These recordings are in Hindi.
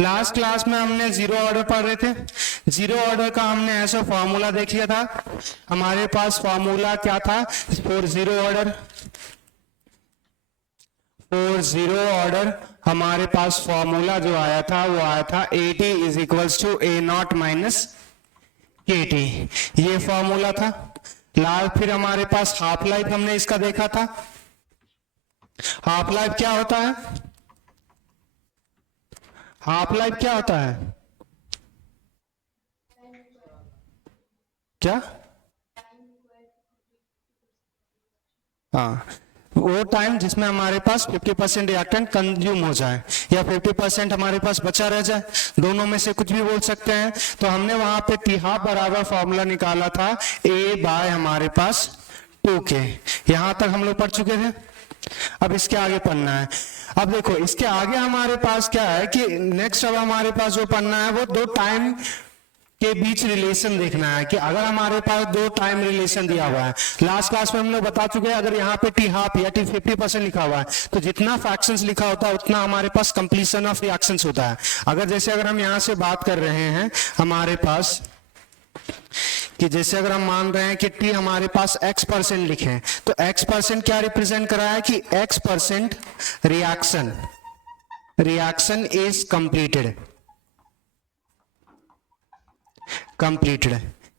लास्ट क्लास में हमने जीरो ऑर्डर पढ़ रहे थे। जीरो ऑर्डर का हमने ऐसा फॉर्मूला देख लिया था। हमारे पास फॉर्मूला क्या था for zero order? For zero order हमारे पास फॉर्मूला जो आया था वो आया था AT is equals to A not minus KT, ये फॉर्मूला था। फिर हमारे पास हाफ लाइफ हमने इसका देखा था। हाफ लाइफ क्या होता है? हाफ लाइफ क्या होता है? क्या? हाँ, वो टाइम जिसमें हमारे पास 50% रिएक्टेंट कंज्यूम हो जाए या 50% हमारे पास बचा रह जाए, दोनों में से कुछ भी बोल सकते हैं। तो हमने वहां पे T हाफ बराबर फॉर्मूला निकाला था A बाय हमारे पास 2K। यहां तक हम लोग पढ़ चुके थे। अब इसके आगे पढ़ना है। अब देखो इसके आगे हमारे पास क्या है कि नेक्स्ट अब हमारे पास जो पढ़ना है वो दो टाइम के बीच रिलेशन देखना है कि अगर हमारे पास दो टाइम रिलेशन दिया हुआ है। लास्ट क्लास में हम लोग बता चुके हैं, अगर यहाँ पे T हाफ या T 50% लिखा हुआ है तो जितना फ्रैक्शंस लिखा होता है उतना हमारे पास कंप्लीशन ऑफ रिएक्शंस होता है। अगर हम यहाँ से बात कर रहे हैं हमारे पास कि जैसे अगर हम मान रहे हैं कि T हमारे पास X% लिखे तो X% क्या रिप्रेजेंट करा है कि X% reaction is completed.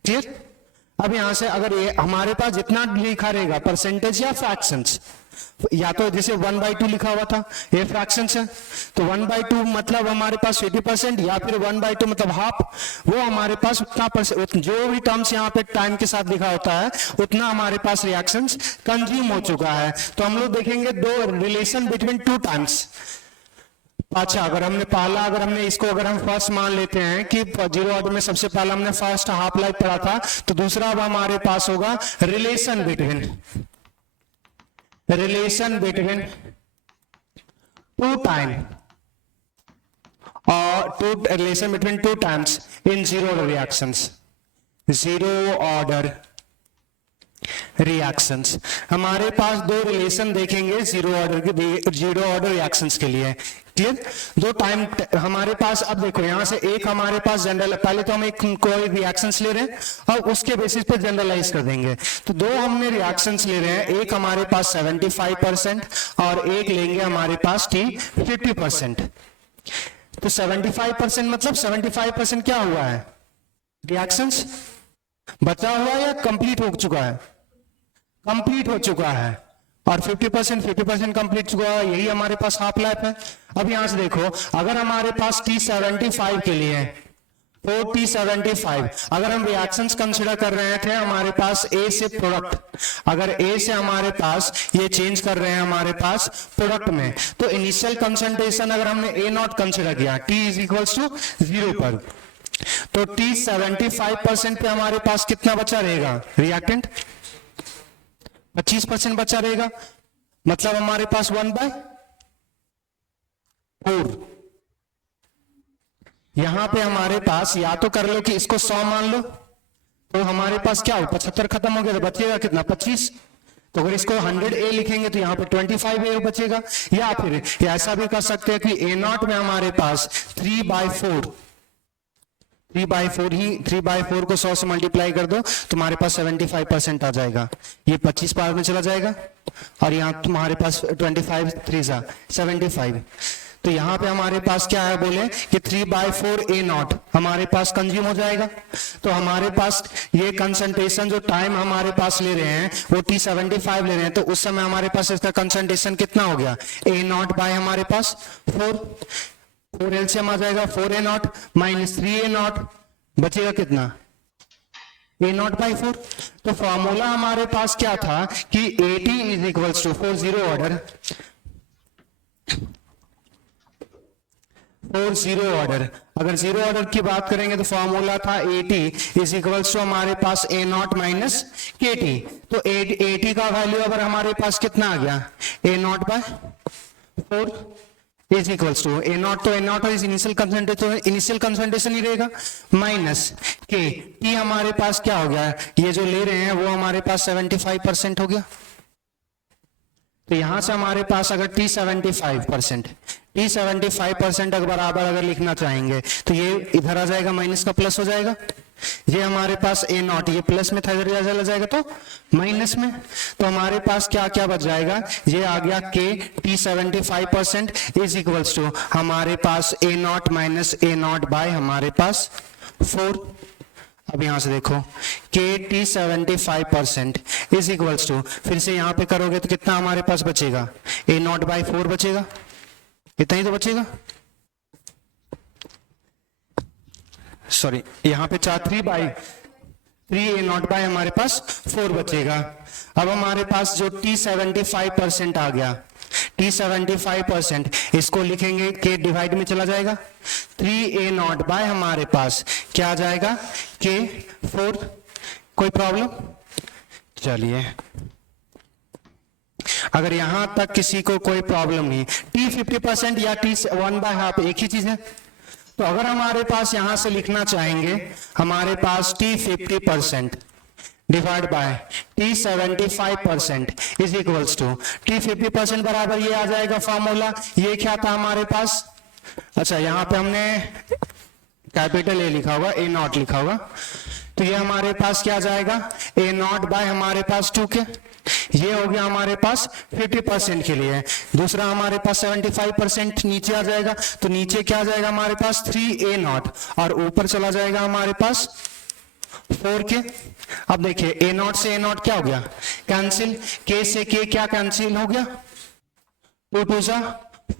Clear? अब यहां से अगर ये हमारे पास जितना लिखा रहेगा परसेंटेज या फ्रैक्शंस, या तो जैसे 1/2 लिखा हुआ था ये फ्रैक्शंस है तो 1/2 मतलब हमारे पास 80% या फिर 1/2 मतलब हाफ, वो हमारे पास उतना जो भी टर्म्स यहाँ पे टाइम के साथ लिखा होता है उतना हमारे पास रिएक्शंस कंज्यूम हो चुका है। तो हम लोग देखेंगे दो रिलेशन बिटवीन टू टाइम्स। अच्छा, अगर हमने इसको अगर हम फर्स्ट मान लेते हैं कि जीरो ऑर्डर में सबसे पहला हमने फर्स्ट हाफ लाइफ पढ़ा था, तो दूसरा अब हमारे पास होगा रिलेशन बिटवीन टू टाइम और relation between two times in zero order reactions. Zero order reactions हमारे पास दो रिलेशन देखेंगे जीरो ऑर्डर रिएक्शंस के लिए। क्लियर? दो टाइम हमारे पास, अब देखो यहां से एक हमारे पास जनरल, पहले तो हम एक कोई रिएक्शंस ले रहे हैं और उसके बेसिस पे जनरलाइज कर देंगे। तो दो हमने रिएक्शंस ले रहे हैं, एक हमारे पास 75% और एक लेंगे हमारे पास T 50%। तो 75% मतलब 75% क्या हुआ है? रिएक्शंस बचा हुआ या कंप्लीट हो चुका है? कंप्लीट हो चुका है। और 50% कंप्लीट चुका है, यही हमारे पास हाफ लाइफ है। अब यहां से देखो, अगर हमारे पास T75 के लिए तो T75 अगर हम रिएक्शंस कंसीडर कर रहे थे हमारे पास A से प्रोडक्ट, अगर A से हमारे पास ये चेंज कर रहे हैं हमारे पास प्रोडक्ट में, तो इनिशियल कंसंट्रेशन अगर हमने A नॉट कंसीडर किया T इज इक्वल्स टू 0 पर, तो T 75% पे हमारे पास कितना बचा रहेगा? रिएक्टेंट 25% बचा रहेगा, मतलब हमारे पास 1/4। यहां पे हमारे पास या तो कर लो कि इसको 100 मान लो, तो हमारे पास क्या हो 75 खत्म हो गया तो बचेगा कितना? 25। तो अगर इसको 100A लिखेंगे तो यहाँ पे 25A बचेगा। या फिर ऐसा भी कर सकते हैं कि A नॉट में हमारे पास 3/4 को 100 से मल्टीप्लाई कर दो तो तुम्हारे पास 75% आ जाएगा। ये 25 पावर में चला जाएगा और यहाँ तुम्हारे पास 25 3 75। तो यहाँ पे हमारे पास क्या है बोले कि 3/4 A नॉट हमारे पास कंज्यूम हो जाएगा। तो हमारे पास ये कंसंट्रेशन जो टाइम हमारे पास ले रहे हैं वो T75 ले रहे हैं, तो उस समय हमारे पास इसका कंसंट्रेशन कितना हो गया? A नॉट बाय हमारे पास 4 एलसीएम आ जाएगा, 4A not minus 3A not बचेगा कितना? A not by 4। तो फॉर्मूला हमारे पास क्या था कि AT is equals to for zero order, अगर जीरो ऑर्डर की बात करेंगे तो फॉर्मूला था AT इज इक्वल्स टू हमारे पास A नॉट माइनस KT। तो AT का वैल्यू अगर हमारे पास कितना आ गया? A not by 4 is equals to A not, तो A not is initial concentration ही रहेगा माइनस K। T हमारे पास क्या हो गया? ये जो ले रहे हैं वो हमारे पास 75% हो गया। तो यहां से हमारे पास अगर T 75%, T75% अगर बराबर अगर लिखना चाहेंगे तो ये इधर आ जाएगा, माइनस का प्लस हो जाएगा। ये हमारे पास ए नॉट, ये प्लस में था, इधर चला जाएगा तो माइनस में। तो हमारे पास क्या क्या बच जाएगा, ये आ गया के T75% इज इक्वल्स टू हमारे पास A not minus A not by हमारे पास 4। अब यहां से देखो के T75% इज इक्वल्स टू, फिर से यहां पे करोगे तो कितना हमारे पास बचेगा, ए नॉट बाय 4 बचेगा, इतना ही तो बचेगा। सॉरी, यहां पे 3 ए नॉट बाय हमारे पास 4 बचेगा। अब हमारे पास जो T75% आ गया, T75% इसको लिखेंगे के डिवाइड में चला जाएगा, 3 ए नॉट बाय हमारे पास क्या आ जाएगा के 4। कोई प्रॉब्लम? चलिए, अगर यहां तक किसी को कोई प्रॉब्लम नहीं, T50% या T1/2 एक ही चीज है। तो अगर हमारे पास यहां से लिखना चाहेंगे, हमारे पास T50% divide by T75% is equals to T50% बराबर ये आ जाएगा फॉर्मूला, ये क्या था हमारे पास, अच्छा यहां पे हमने कैपिटल ए लिखा होगा, ए नॉट लिखा होगा, तो ये हमारे पास क्या जाएगा, ए नॉट बाय हमारे पास 2 के, ये हो गया हमारे पास 50% के लिए। दूसरा हमारे पास 75% नीचे आ जाएगा, तो नीचे क्या आ जाएगा हमारे पास 3 ए नॉट, और ऊपर चला जाएगा हमारे पास 4 के। अब देखिए ए नॉट से ए नॉट क्या हो गया, कैंसिल, के से के क्या कैंसिल हो गया, 2 2 जा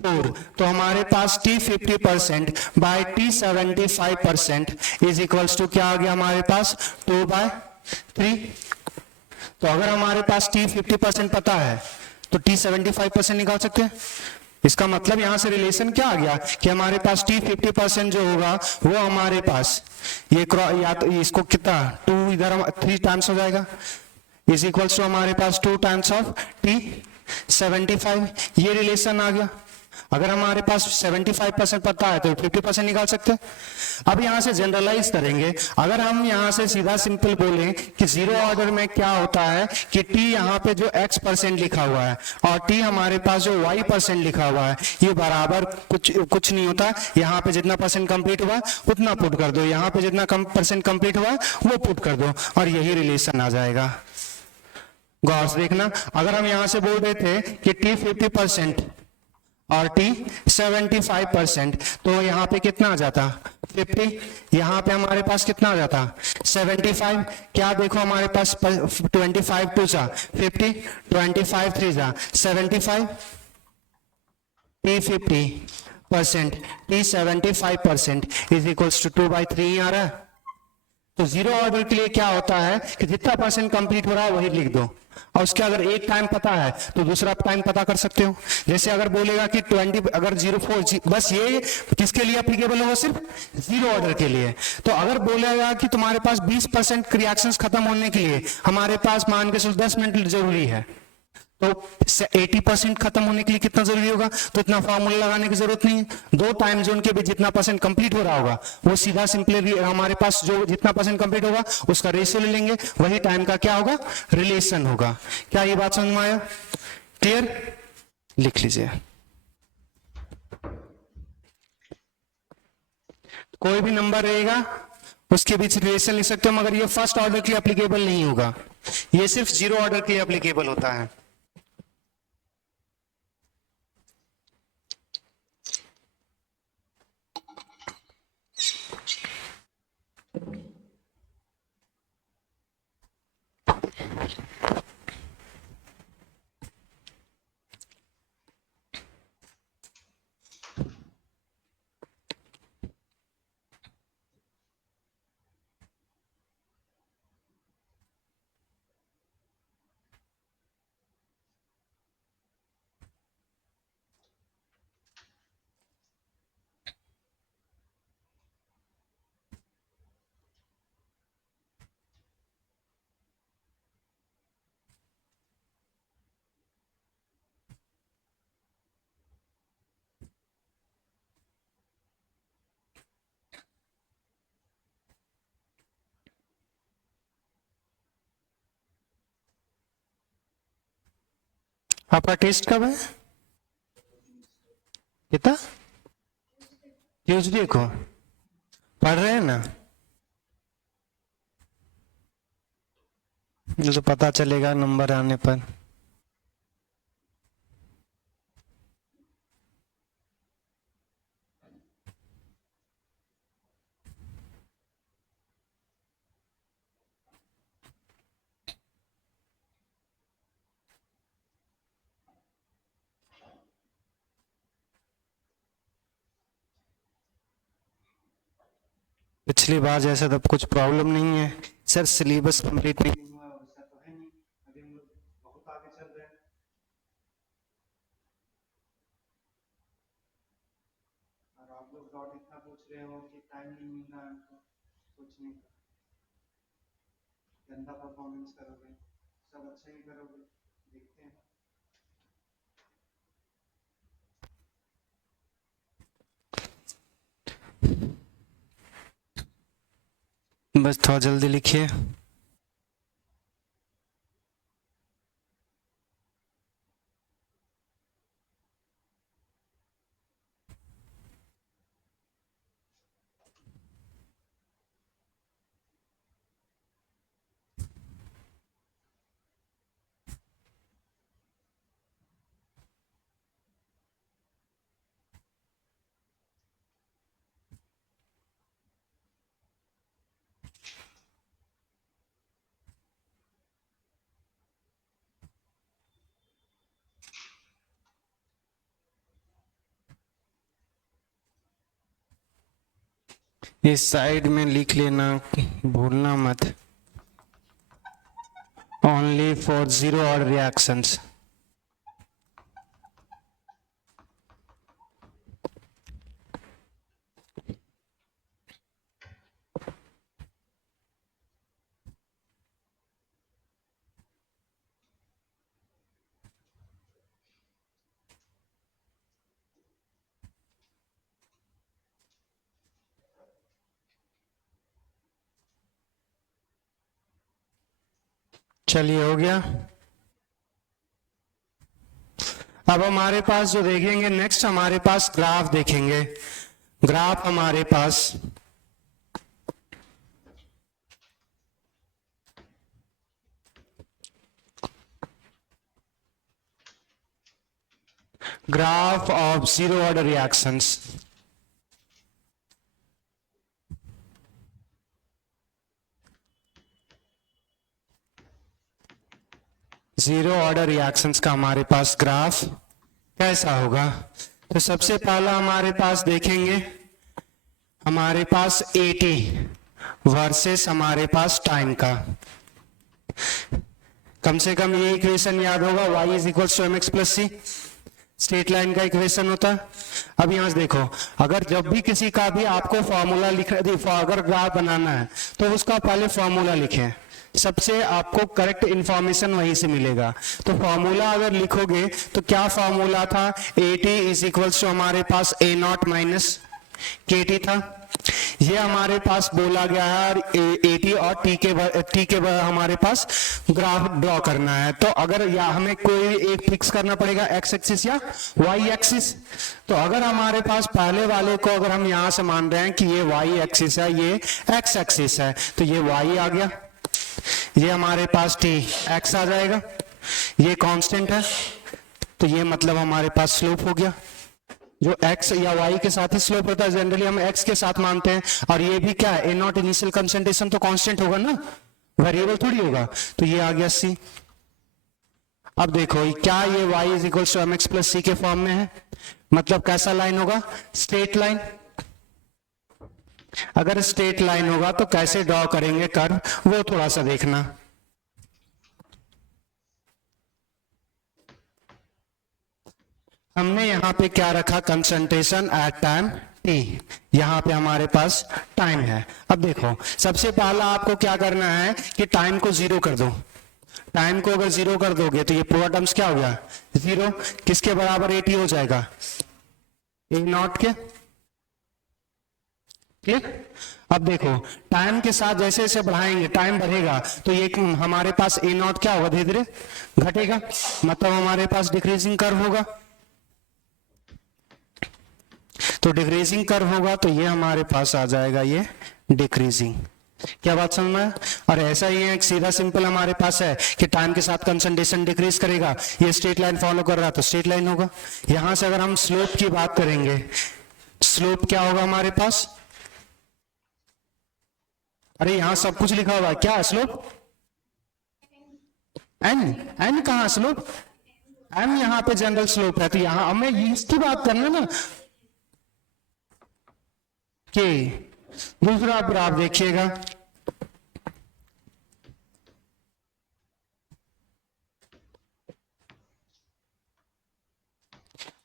4। तो हमारे पास T50% by T75% is equals to क्या आ गया हमारे पास 2/3। तो अगर हमारे पास T50% पता है तो T75% निकाल सकते हैं। इसका मतलब यहां से रिलेशन क्या आ गया कि हमारे पास T50% जो होगा वो हमारे पास ये या तो इसको कितना 2 इधर 3 टाइम्स हो जाएगा, इज इक्वल्स टू हमारे पास 2 टाइम्स ऑफ T75, ये रिलेशन आ गया। अगर हमारे पास 75% पता है तो 50% निकाल सकते हैं। अब यहां से जनरलाइज करेंगे, अगर हम यहां से सीधा सिंपल बोलें कि जीरो ऑर्डर में क्या होता है कि t यहां पे जो x% लिखा हुआ है और t हमारे पास जो y% लिखा हुआ है, ये बराबर कुछ नहीं होता। यहां पे जितना परसेंट कंप्लीट हुआ उतना पुट कर दो, यहां पे जितना परसेंट कंप्लीट हुआ वो पुट कर दो, और यही रिलेशन आ जाएगा। गौर से देखना, अगर हम यहां से बोल रहे थे कि T50% और T75%, तो यहाँ पे कितना आ जाता 50, यहाँ पे हमारे पास कितना आ जाता 75। क्या देखो हमारे पास 25 2 जा 50, 25 3 जा 75, T50% T75% is equals to 2/3 आ रहा है। तो जीरो ऑर्डर के लिए क्या होता है कि जितना परसेंट कंप्लीट हो रहा है वही लिख दो, और उसके अगर एक टाइम पता है तो दूसरा टाइम पता कर सकते हो। जैसे अगर बोलेगा कि 20, अगर 04, बस ये किसके लिए एप्लीकेबल होगा, सिर्फ जीरो ऑर्डर के लिए। तो अगर बोलेगा कि तुम्हारे पास 20% रिएक्शंस खत्म होने के लिए हमारे पास मान के चलो 10 मिनट जरूरी है, तो 80% खत्म होने के लिए कितना जरूरी होगा, तो इतना फॉर्मूला लगाने की जरूरत नहीं है। 2 टाइम जोन के बीच जितना परसेंट कंप्लीट हो रहा होगा वो सीधा सिंपली हमारे पास जो जितना परसेंट कंप्लीट होगा उसका रेशियो ले लेंगे, वही टाइम का क्या होगा, रिलेशन होगा। क्या ये बात समझ में आया, क्लियर? लिख लीजिए, कोई भी नंबर रहेगा उसके बीच रिलेशन लिख सकते हो, मगर ये फर्स्ट ऑर्डर के लिए एप्लीकेबल नहीं होगा, ये सिर्फ जीरो ऑर्डर के लिए एप्लीकेबल होता है। आपका टेस्ट कब है? कितना ट्यूसडे को पढ़ रहे हैं ना, तो पता चलेगा नंबर आने पर। पिछली बार जैसा तब कुछ प्रॉब्लम नहीं है सर, सिलेबस कंप्लीट नहीं हुआ वैसा तो है नहीं, अभी हम लोग बहुत आगे चल रहे हैं। और आप लोग डॉट इतना पूछ रहे हो कि टाइम नहीं मिल रहा है हमको सोचने का, गंदा परफॉर्मेंस करोगे, सब अच्छा ही करोगे, देखते हैं। बस थोड़ा जल्दी लिखिए। इस साइड में लिख लेना, भूलना मत। Only for zero order reactions. चलिए हो गया। अब हमारे पास जो देखेंगे नेक्स्ट, हमारे पास ग्राफ देखेंगे। ग्राफ हमारे पास graph of zero order reactions. Zero order reactions का हमारे पास ग्राफ कैसा होगा? तो सबसे पहला हमारे पास देखेंगे, हमारे पास 80 वर्सेस हमारे पास टाइम का। कम से कम ये इक्वेशन याद होगा, y is equal to mx plus C, straight line का इक्वेशन होता है। अब यहां से देखो, अगर जब भी किसी का भी आपको फॉर्मूला अगर ग्राफ बनाना है तो उसका पहले फॉर्मूला लिखें, सबसे आपको करेक्ट इंफॉर्मेशन वहीं से मिलेगा। तो फॉर्मूला अगर लिखोगे तो क्या फॉर्मूला था? 80 इज इक्वल्स टू हमारे पास A not minus K T था। ये हमारे पास बोला गया है, 80 और टी के हमारे पास ग्राफ ड्रॉ करना है। तो अगर या हमें कोई एक फिक्स करना पड़ेगा, एक्स एक्सिस या वाई एक्सिस। तो अगर हमारे पास पहले वाले को अगर हम यहां से मान रहे हैं कि ये वाई एक्सिस है, ये एक्स एक्सिस है, तो ये वाई आ गया, ये हमारे पास टी एक्स आ जाएगा, ये कांस्टेंट है, तो ये मतलब हमारे पास स्लोप हो गया। जो x या y के साथ ही स्लोप होता है, जनरली हम x के साथ मानते हैं। और ये भी क्या है, ए नॉट इनिशियल कंसंट्रेशन, तो कांस्टेंट होगा ना, वेरिएबल थोड़ी होगा। तो ये आ गया c। अब देखो क्या ये y is equal to mx plus C के फॉर्म में है, मतलब कैसा लाइन होगा? Straight line. अगर स्ट्रेट लाइन होगा तो कैसे ड्रॉ करेंगे कर्व, वो थोड़ा सा देखना। हमने यहां पे क्या रखा? कंसंट्रेशन एट टाइम टी, यहां पे हमारे पास टाइम है। अब देखो सबसे पहला आपको क्या करना है कि टाइम को जीरो कर दो। टाइम को अगर जीरो कर दोगे तो ये पूरा टर्म्स क्या हो गया? जीरो। किसके बराबर 80 हो जाएगा? ए नॉट के। ठीक। अब देखो टाइम के साथ जैसे जैसे बढ़ाएंगे टाइम बढ़ेगा, तो ये हमारे पास ए नॉट क्या होगा? धीरे धीरे घटेगा, मतलब हमारे पास डिक्रीजिंग कर्व होगा। तो डिक्रीजिंग कर्व होगा तो ये हमारे पास आ जाएगा ये डिक्रीजिंग। क्या बात समझ में आया? और ऐसा ही है एक सीधा सिंपल हमारे पास है कि टाइम के साथ कंसंट्रेशन डिक्रीज करेगा, ये स्ट्रेट लाइन फॉलो कर रहा तो स्ट्रेट लाइन होगा। यहां से अगर हम स्लोप की बात करेंगे, स्लोप क्या होगा हमारे पास? अरे यहां सब कुछ लिखा हुआ है, क्या स्लोप? एन, एन कहां स्लोप? एम यहां पे जनरल स्लोप है, तो यहां हमें इसकी बात करना ना कि दूसरा ग्राफ देखिएगा,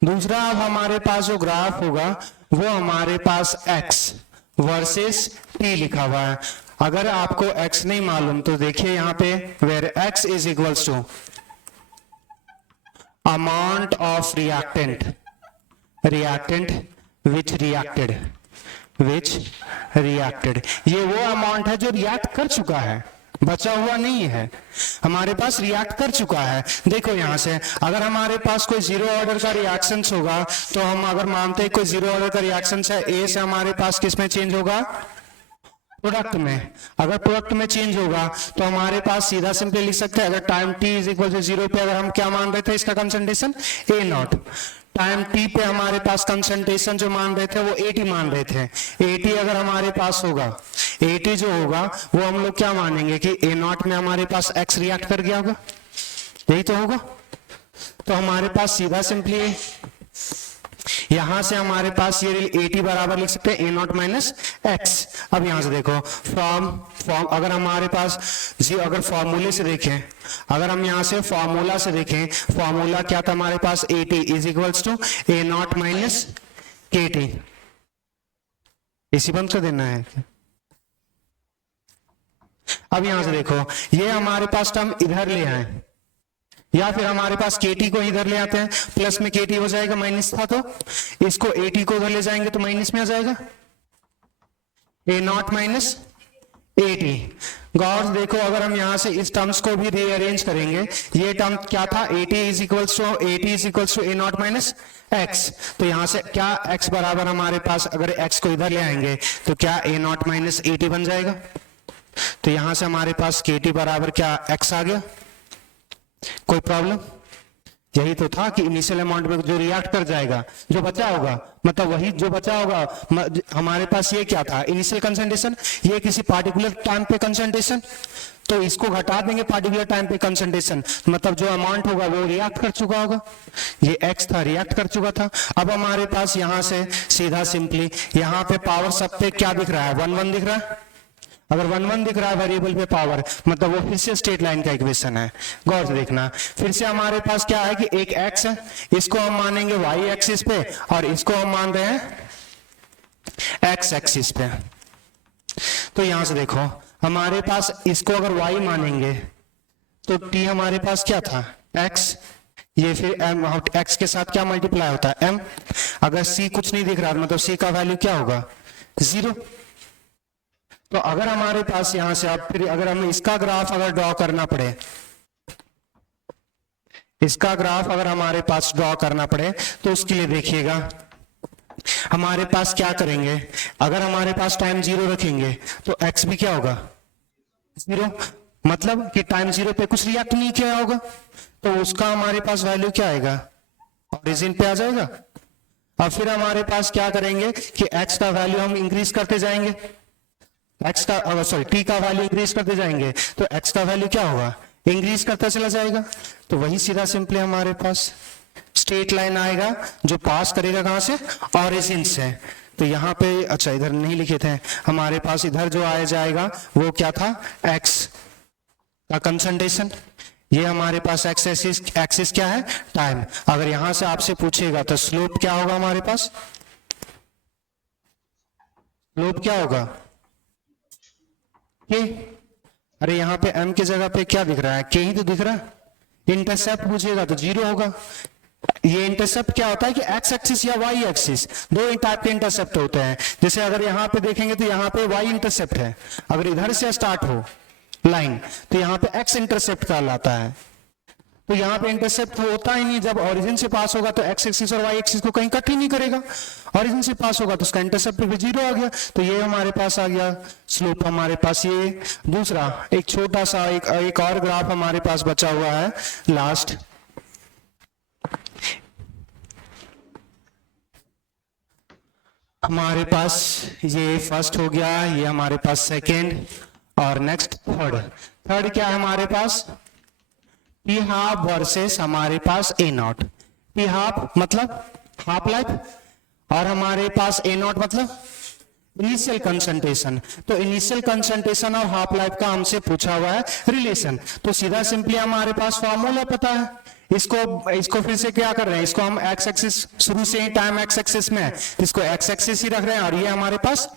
दूसरा अब हमारे पास जो ग्राफ होगा वो हमारे पास x वर्सेस t लिखा हुआ है। अगर आपको x नहीं मालूम तो देखिए यहां पे where x is equals to amount of reactant, reactant which reacted, ये वो अमाउंट है जो रिएक्ट कर चुका है, बचा हुआ नहीं है, हमारे पास रिएक्ट कर चुका है। देखो यहां से अगर हमारे पास कोई जीरो ऑर्डर का रिएक्शन होगा तो हम अगर मानते हैं कोई जीरो ऑर्डर का रिएक्शन है, ए से हमारे पास किस में चेंज होगा? प्रोडक्ट में। अगर प्रोडक्ट में चेंज होगा तो हमारे पास सीधा सिंपली लिख सकते हैं, अगर time t is equal to 0 पे अगर हम क्या मान रहे थे इसका concentration A naught, time t पे हमारे पास कंसंट्रेशन जो मान रहे थे वो 80 मान रहे थे। 80 अगर हमारे पास होगा, 80 जो होगा वो हम लोग क्या मानेंगे कि ए नॉट में हमारे पास x रिएक्ट कर गया होगा, यही तो होगा। तो हमारे पास सीधा सिंपली यहां से हमारे पास ये 80 बराबर लिख सकते हैं ए नॉट माइनस एक्स। अब यहां से देखो फॉर्म अगर हमारे पास अगर फॉर्मूले से देखें, अगर हम यहां से फॉर्मूला से देखें, फॉर्मूला क्या था हमारे पास? 80 is equals to A not minus K T. इसी बंद कर देना है। अब यहां से देखो ये हमारे पास टर्म इधर ले आए या फिर हमारे पास केटी को इधर ले आते हैं, प्लस में केटी हो जाएगा, माइनस था तो इसको 80 को उधर ले जाएंगे तो माइनस में आ जाएगा ए नॉट माइनस 80। गौर से देखो अगर हम यहां से इस टर्म्स को भी रीअरेंज करेंगे, ये टर्म क्या था? 80 is equals to A not minus X. तो यहां से क्या x बराबर हमारे पास अगर x को इधर ले आएंगे तो क्या ए नॉट माइनस 80 बन जाएगा। तो यहां से हमारे पास केटी बराबर क्या x आ गया। कोई प्रॉब्लम? यही तो था कि इनिशियल अमाउंट में जो रिएक्ट कर जाएगा, जो बचा होगा, मतलब वही जो बचा होगा। हमारे पास ये क्या था? इनिशियल कंसंट्रेशन, ये किसी पार्टिकुलर टाइम पे कंसंट्रेशन, तो इसको घटा देंगे पार्टिकुलर टाइम पे कंसंट्रेशन, मतलब जो अमाउंट होगा वो रिएक्ट कर चुका होगा। ये x था, रिएक्ट कर चुका था। अब हमारे पास यहां से सीधा सिंपली यहां पे पावर सब पे क्या दिख रहा है? 1 1 दिख रहा है। अगर 1 1 दिख रहा है वेरिएबल पे पावर, मतलब वो फिर से स्ट्रेट लाइन का इक्वेशन है। गौर से देखना, फिर से हमारे पास क्या है कि एक x है, इसको हम मानेंगे y एक्सिस पे और इसको हम मान रहे हैं x एक्सिस पे। तो यहां से देखो हमारे पास इसको अगर y मानेंगे तो t हमारे पास क्या था? x, ये फिर m, x के साथ क्या मल्टीप्लाई होता है? m। अगर c कुछ नहीं दिख रहा मतलब c का वैल्यू क्या होगा? 0। तो अगर हमारे पास यहां से आप फिर अगर हमें इसका ग्राफ अगर ड्रॉ करना पड़े, इसका ग्राफ अगर हमारे पास ड्रॉ करना पड़े तो उसके लिए देखिएगा हमारे पास क्या करेंगे। अगर हमारे पास टाइम 0 रखेंगे तो x भी क्या होगा? 0, मतलब कि टाइम 0 पे कुछ रिएक्ट नहीं किया होगा, तो उसका हमारे पास वैल्यू क्या आएगा? ओरिजिन पे आ जाएगा। और फिर हमारे पास क्या करेंगे कि x का वैल्यू हम इंक्रीज करते जाएंगे, x का t का वैल्यू इंक्रीज करते जाएंगे तो x का वैल्यू क्या होगा? इंक्रीज करता चला जाएगा। तो वही सीधा सिंपली हमारे पास स्ट्रेट लाइन आएगा जो पास करेगा कहां से? ओरिजिन से। तो यहाँ पे अच्छा इधर नहीं लिखे थे, हमारे पास इधर जो आया जाएगा वो क्या था? x का कंसंट्रेशन। ये हमारे पास x एक्सिस क्या है? टाइम। अगर यहां से आपसे पूछेगा तो स्लोप क्या होगा हमारे पास? स्लोप क्या होगा? के। अरे यहाँ पे m की जगह पे क्या दिख रहा है? के ही तो दिख रहा है। इंटरसेप्ट पूछेगा तो 0 होगा। ये इंटरसेप्ट क्या होता है कि x एक्सिस या y एक्सिस, दो टाइप के इंटरसेप्ट होते हैं। जैसे अगर यहाँ पे देखेंगे तो यहाँ पे y इंटरसेप्ट है, अगर इधर से स्टार्ट हो लाइन तो यहाँ पे x इंटरसेप्ट कहलाता है। तो यहाँ पे इंटरसेप्ट होता ही नहीं, जब ओरिजिन से पास होगा तो एक्स एक्सिस और वाई एक्सिस को कहीं कट ही नहीं करेगा, ओरिजिन से पास होगा तो उसका इंटरसेप्ट भी जीरो आ गया, तो ये हमारे पास आ गया स्लोप हमारे पास ये। दूसरा एक छोटा सा एक और ग्राफ हमारे पास बचा हुआ है लास्ट, हमारे पास ये फर्स्ट हो गया, ये हमारे पास सेकेंड और नेक्स्ट थर्ड। थर्ड क्या है हमारे पास, पी हाफ वर्सेस हमारे पास ए नॉट। पी हाफ मतलब हाफ लाइफ और हमारे पास ए नॉट मतलब इनिशियल कंसंट्रेशन। तो इनिशियल कंसंट्रेशन और हाफ लाइफ का हमसे पूछा हुआ है रिलेशन, तो सीधा सिंपली हमारे पास फॉर्मूला पता है। इसको फिर से क्या कर रहे हैं, इसको हम एक्स एक्सिस शुरू से ही टाइम एक्स एक्सिस में है, इसको एक्स एक्सिस ही रख रहे हैं और ये हमारे पास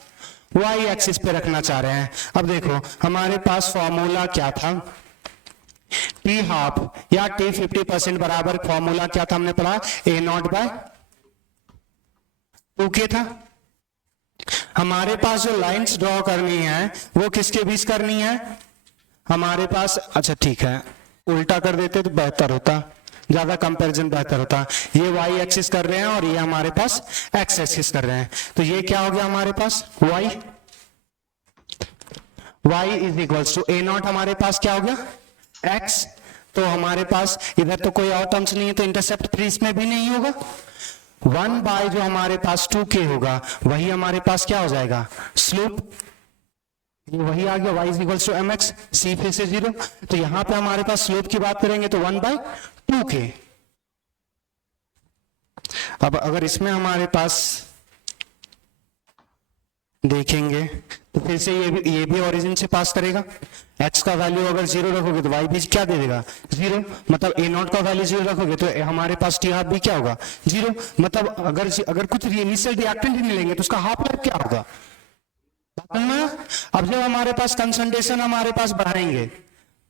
वाई एक्सिस पे रखना चाह रहे हैं। अब देखो हमारे पास फॉर्मूला क्या था, टी हाफ या टी 50% बराबर फॉर्मूला क्या था हमने पढ़ा, ए नॉट बाय 2k था। हमारे पास जो लाइंस ड्रॉ करनी है वो किसके बीच करनी है हमारे पास, अच्छा ठीक है उल्टा कर देते तो बेहतर होता, ज्यादा कंपैरिजन बेहतर होता। ये वाई एक्सिस कर रहे हैं और ये हमारे पास एक्स एक्सिस कर रहे हैं, तो ये क्या हो गया हमारे पास Y, Y is equals to A not हमारे पास क्या हो गया एक्स। तो हमारे पास इधर तो कोई और टर्म्स नहीं है, तो इंटरसेप्ट 3 इसमें भी नहीं होगा, 1 बाय जो हमारे पास 2k होगा वही हमारे पास क्या हो जाएगा स्लोप, ये वही आ गया y is equals to mx, c फिर से 0। तो यहां पे हमारे पास स्लोप की बात करेंगे तो 1 बाय 2k। अब अगर इसमें हमारे पास देखेंगे तो फिर से ये भी ओरिजिन से पास करेगा, x का वैल्यू अगर 0 रखोगे तो y भी क्या दे देगा 0, मतलब a नॉट का वैल्यू 0 रखोगे तो हमारे पास टी हाफ भी क्या होगा 0, मतलब अगर कुछ इनिशियल रिएक्टेंट ही नहीं लेंगे तो उसका हाफ लाइफ क्या होगा। अब जब हमारे पास कंसंट्रेशन हमारे पास बढ़ाएंगे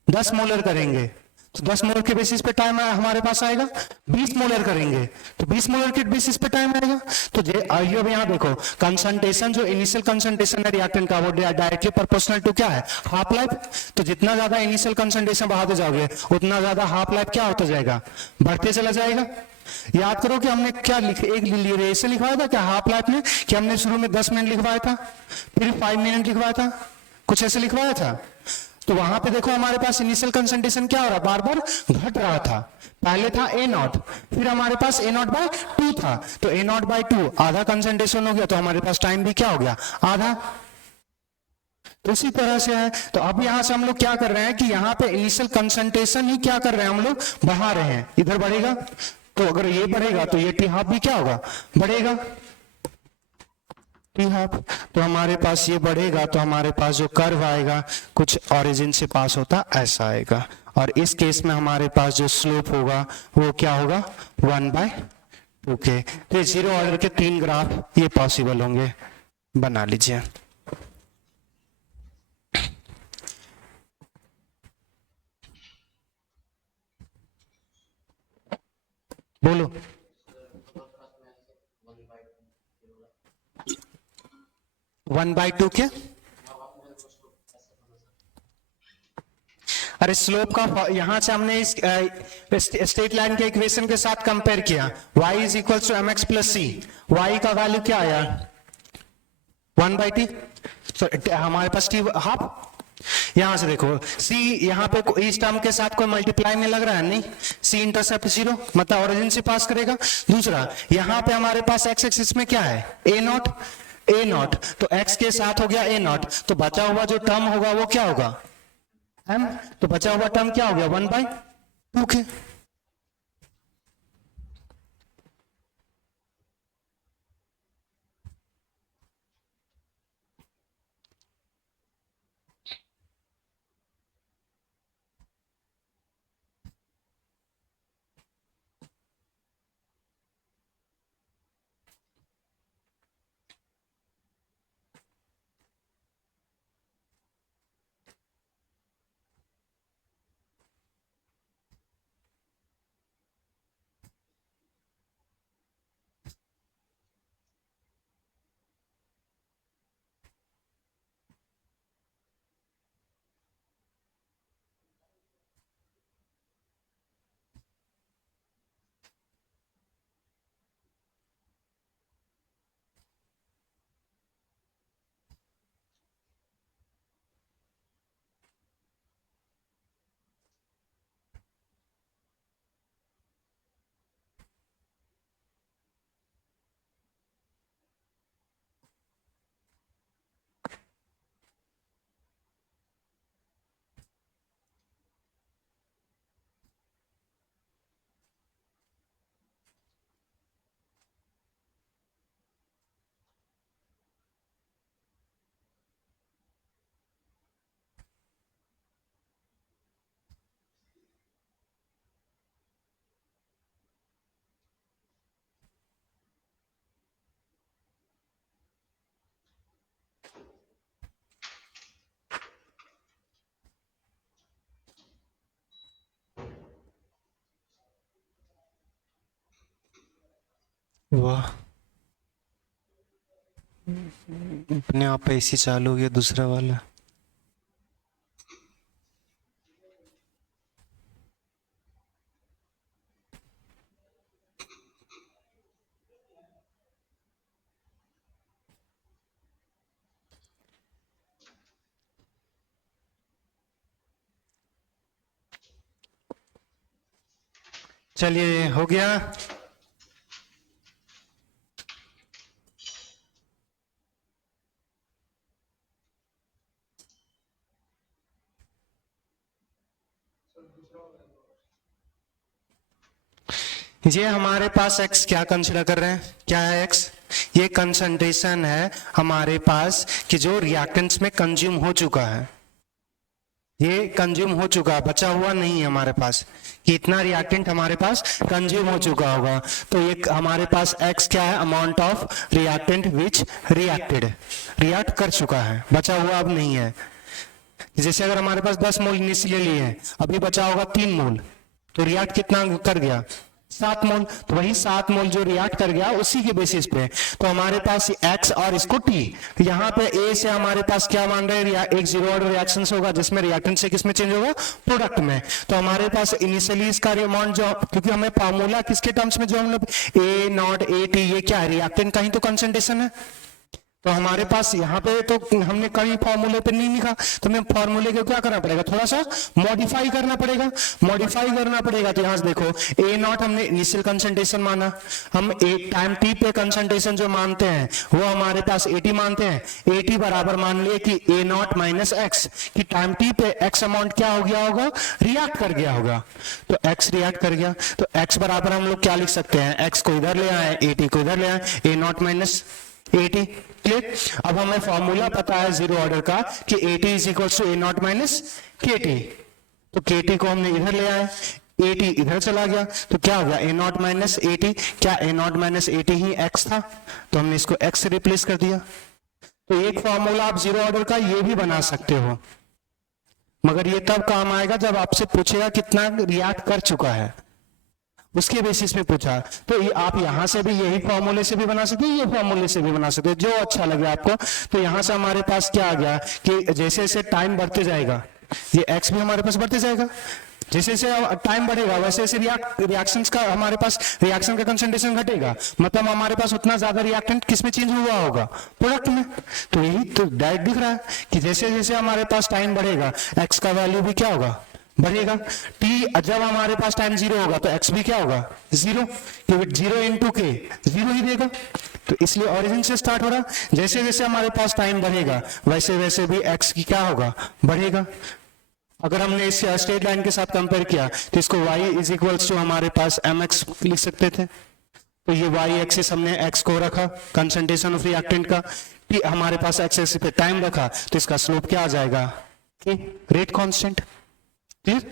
10 मोलर करेंगे तो 10 मोलर के बेसिस पे टाइम हमारे पास आएगा, 20 मोलर करेंगे तो 20 मोलर के बेसिस पे टाइम आएगा। तो आइए अब यहाँ देखो कंसंट्रेशन जो इनिशियल कंसंट्रेशन है रिएक्टेंट का वो डायरेक्टली प्रोपोर्शनल टू क्या है हाफ लाइफ। तो जितना ज्यादा इनिशियल कंसंट्रेशन बढ़ाते जाओगे उतना ज्यादा हाफ लाइफ क्या होता जाएगा बढ़ते चला जाएगा। याद करो कि हमने क्या एक रिलेशन लिखवाया था क्या हाफ लाइफ में, कि हमने शुरू में 10 मिनट लिखवाया था फिर 5 मिनट लिखवाया था, कुछ ऐसे लिखवाया था। तो वहां पे देखो हमारे पास इनिशियल कंसंट्रेशन क्या हो रहा बार बार घट रहा था, पहले था ए नॉट फिर हमारे पास ए नॉट बाय 2 था, तो ए नॉट बाय 2 आधा कंसंट्रेशन हो गया तो हमारे पास टाइम भी क्या हो गया आधा। तो इसी तरह से है, तो अब यहां से हम लोग क्या कर रहे हैं कि यहाँ पे इनिशियल कंसंट्रेशन ही क्या कर रहे हैं हम लोग बढ़ा रहे हैं, इधर बढ़ेगा तो अगर ये बढ़ेगा तो ये टी हाफ भी क्या होगा बढ़ेगा टी हाफ। तो हमारे पास ये बढ़ेगा तो हमारे पास जो कर्व आएगा कुछ ओरिजिन से पास होता ऐसा आएगा, और इस केस में हमारे पास जो स्लोप होगा वो क्या होगा 1 बाय 2k। तो ये 0 ऑर्डर के 3 ग्राफ ये पॉसिबल होंगे, बना लीजिए। बोलो 1 बाय 2 के, अरे स्लोप का यहां से हमने इस स्ट्रेट लाइन के इक्वेशन के साथ कंपेयर किया, y is equal to M X plus C, Y का वैल्यू क्या आया 1 बाई टी, हमारे पास टी हाफ। यहां से देखो c यहाँ पे इस टर्म के साथ कोई मल्टीप्लाई में लग रहा है नहीं, c इंटरसेप्ट 0 मतलब ओरिजिन से पास करेगा। दूसरा यहाँ पे हमारे पास x एक्सिस में क्या है a नॉट, तो x के साथ हो गया a नॉट, तो बचा हुआ जो टर्म होगा वो क्या होगा m, तो बचा हुआ टर्म क्या हो गया 1 बाई 2k। वाह, अपने आप एसी चालू हो गया दूसरा वाला। चलिए हो गया। ये हमारे पास x क्या कंसिडर कर रहे हैं, क्या है x? ये कंसंट्रेशन है हमारे पास कि जो रिएक्टेंट्स में कंज्यूम हो चुका है, ये कंज्यूम हो चुका, बचा हुआ नहीं है हमारे पास कि इतना रिएक्टेंट हमारे पास कंज्यूम हो चुका होगा। तो ये हमारे पास x क्या है, amount of reactant which reacted, react कर चुका है, बचा हुआ अब नहीं है। जैसे अगर हमारे पास 10 मोल इनिशियली लिए हैं, अभी बचा होगा 3 मोल, तो रिएक्ट कितना कर गया, 7 मोल। तो वही 7 मोल जो रिएक्ट कर गया उसी के बेसिस पे तो हमारे पास x और इसको t, यहाँ पे a से हमारे पास क्या मान रहे हैं, एक जीरो ऑर्डर रिएक्शन होगा जिसमें रिएक्टेंट से किसमें चेंज होगा, प्रोडक्ट में। तो हमारे पास इनिशियली इसका अमाउंट जो, क्योंकि हमें फार्मूला किसके टर्म्स में जो हमने a नॉट a t, ये क्या है, रिएक्टेंट का ही तो कंसंट्रेशन है। तो हमारे पास यहाँ पे तो हमने कहीं फॉर्मूले पे नहीं लिखा, तो हमें फॉर्मूले को क्या करना पड़ेगा, थोड़ा सा मॉडिफाई करना पड़ेगा, मॉडिफाई करना पड़ेगा। तो यहाँ से देखो ए नॉट हमने इनिशियल कंसंट्रेशन माना, हम एक टाइम टी पे कंसंट्रेशन जो मानते हैं वो हमारे पास 80 मानते हैं। 80 बराबर मान लिए कि ए नॉट माइनस एक्स, कि टाइम टी पे एक्स अमाउंट क्या हो गया होगा, रिएक्ट कर गया होगा। तो एक्स रिएक्ट कर गया, तो एक्स बराबर हम लोग क्या लिख सकते हैं, एक्स को इधर ले आए, 80 को इधर ले आए, ए नॉट माइनस 80। क्लियर? अब हमें फॉर्मूला पता है जीरो ऑर्डर का कि 80 is equal to A not minus K T. तो के टी को हमने इधर ले आए, 80 इधर चला गया, तो क्या हो गया, ए नॉट माइनस 80। क्या ए नॉट माइनस 80 ही एक्स था, तो हमने इसको एक्स से रिप्लेस कर दिया। तो एक फॉर्मूला आप जीरो ऑर्डर का ये भी बना सकते हो, मगर ये तब काम आएगा जब आपसे पूछेगा कितना रिएक्ट कर चुका है, उसके बेसिस पे पूछा। तो ये आप यहां से भी यही फॉर्मूले से भी बना सकते हैं, ये फॉर्मूले से भी बना सकते हैं, जो अच्छा लगे आपको। तो यहां से हमारे पास क्या आ गया कि जैसे जैसे टाइम बढ़ते जाएगा, ये x भी हमारे पास बढ़ते जाएगा, जैसे जैसे टाइम बढ़ेगा वैसे वैसे रिएक्शंस का हमारे पास रिएक्शन का कंसंट्रेशन घटेगा, मतलब हमारे पास उतना ज्यादा रिएक्टेंट किसमें चेंज हुआ होगा, प्रोडक्ट में। तो यही तो डायरेक्ट दिख रहा है कि जैसे जैसे हमारे पास टाइम बढ़ेगा x का वैल्यू भी क्या होगा, बढ़ेगा। t जब हमारे पास टाइम जीरो होगा तो x भी क्या होगा, जीरो, क्योंकि जीरो इंटू के जीरो ही देगा। तो इसलिए ओरिजिन से स्टार्ट हो रहा, जैसे जैसे हमारे पास टाइम बढ़ेगा वैसे वैसे भी x की क्या होगा, बढ़ेगा। अगर हमने इसे स्ट्रेट लाइन के साथ कंपेयर किया तो इसको y इज इक्वल्स टू हमारे पास mx लिख सकते थे। तो ये y एक्सिस हमने x को रखा, कंसंट्रेशन ऑफ रिएक्टेंट का, t हमारे पास x एक्सिस पे टाइम रखा, तो इसका स्लोप क्या आ जाएगा, रेट कांस्टेंट। ठीक,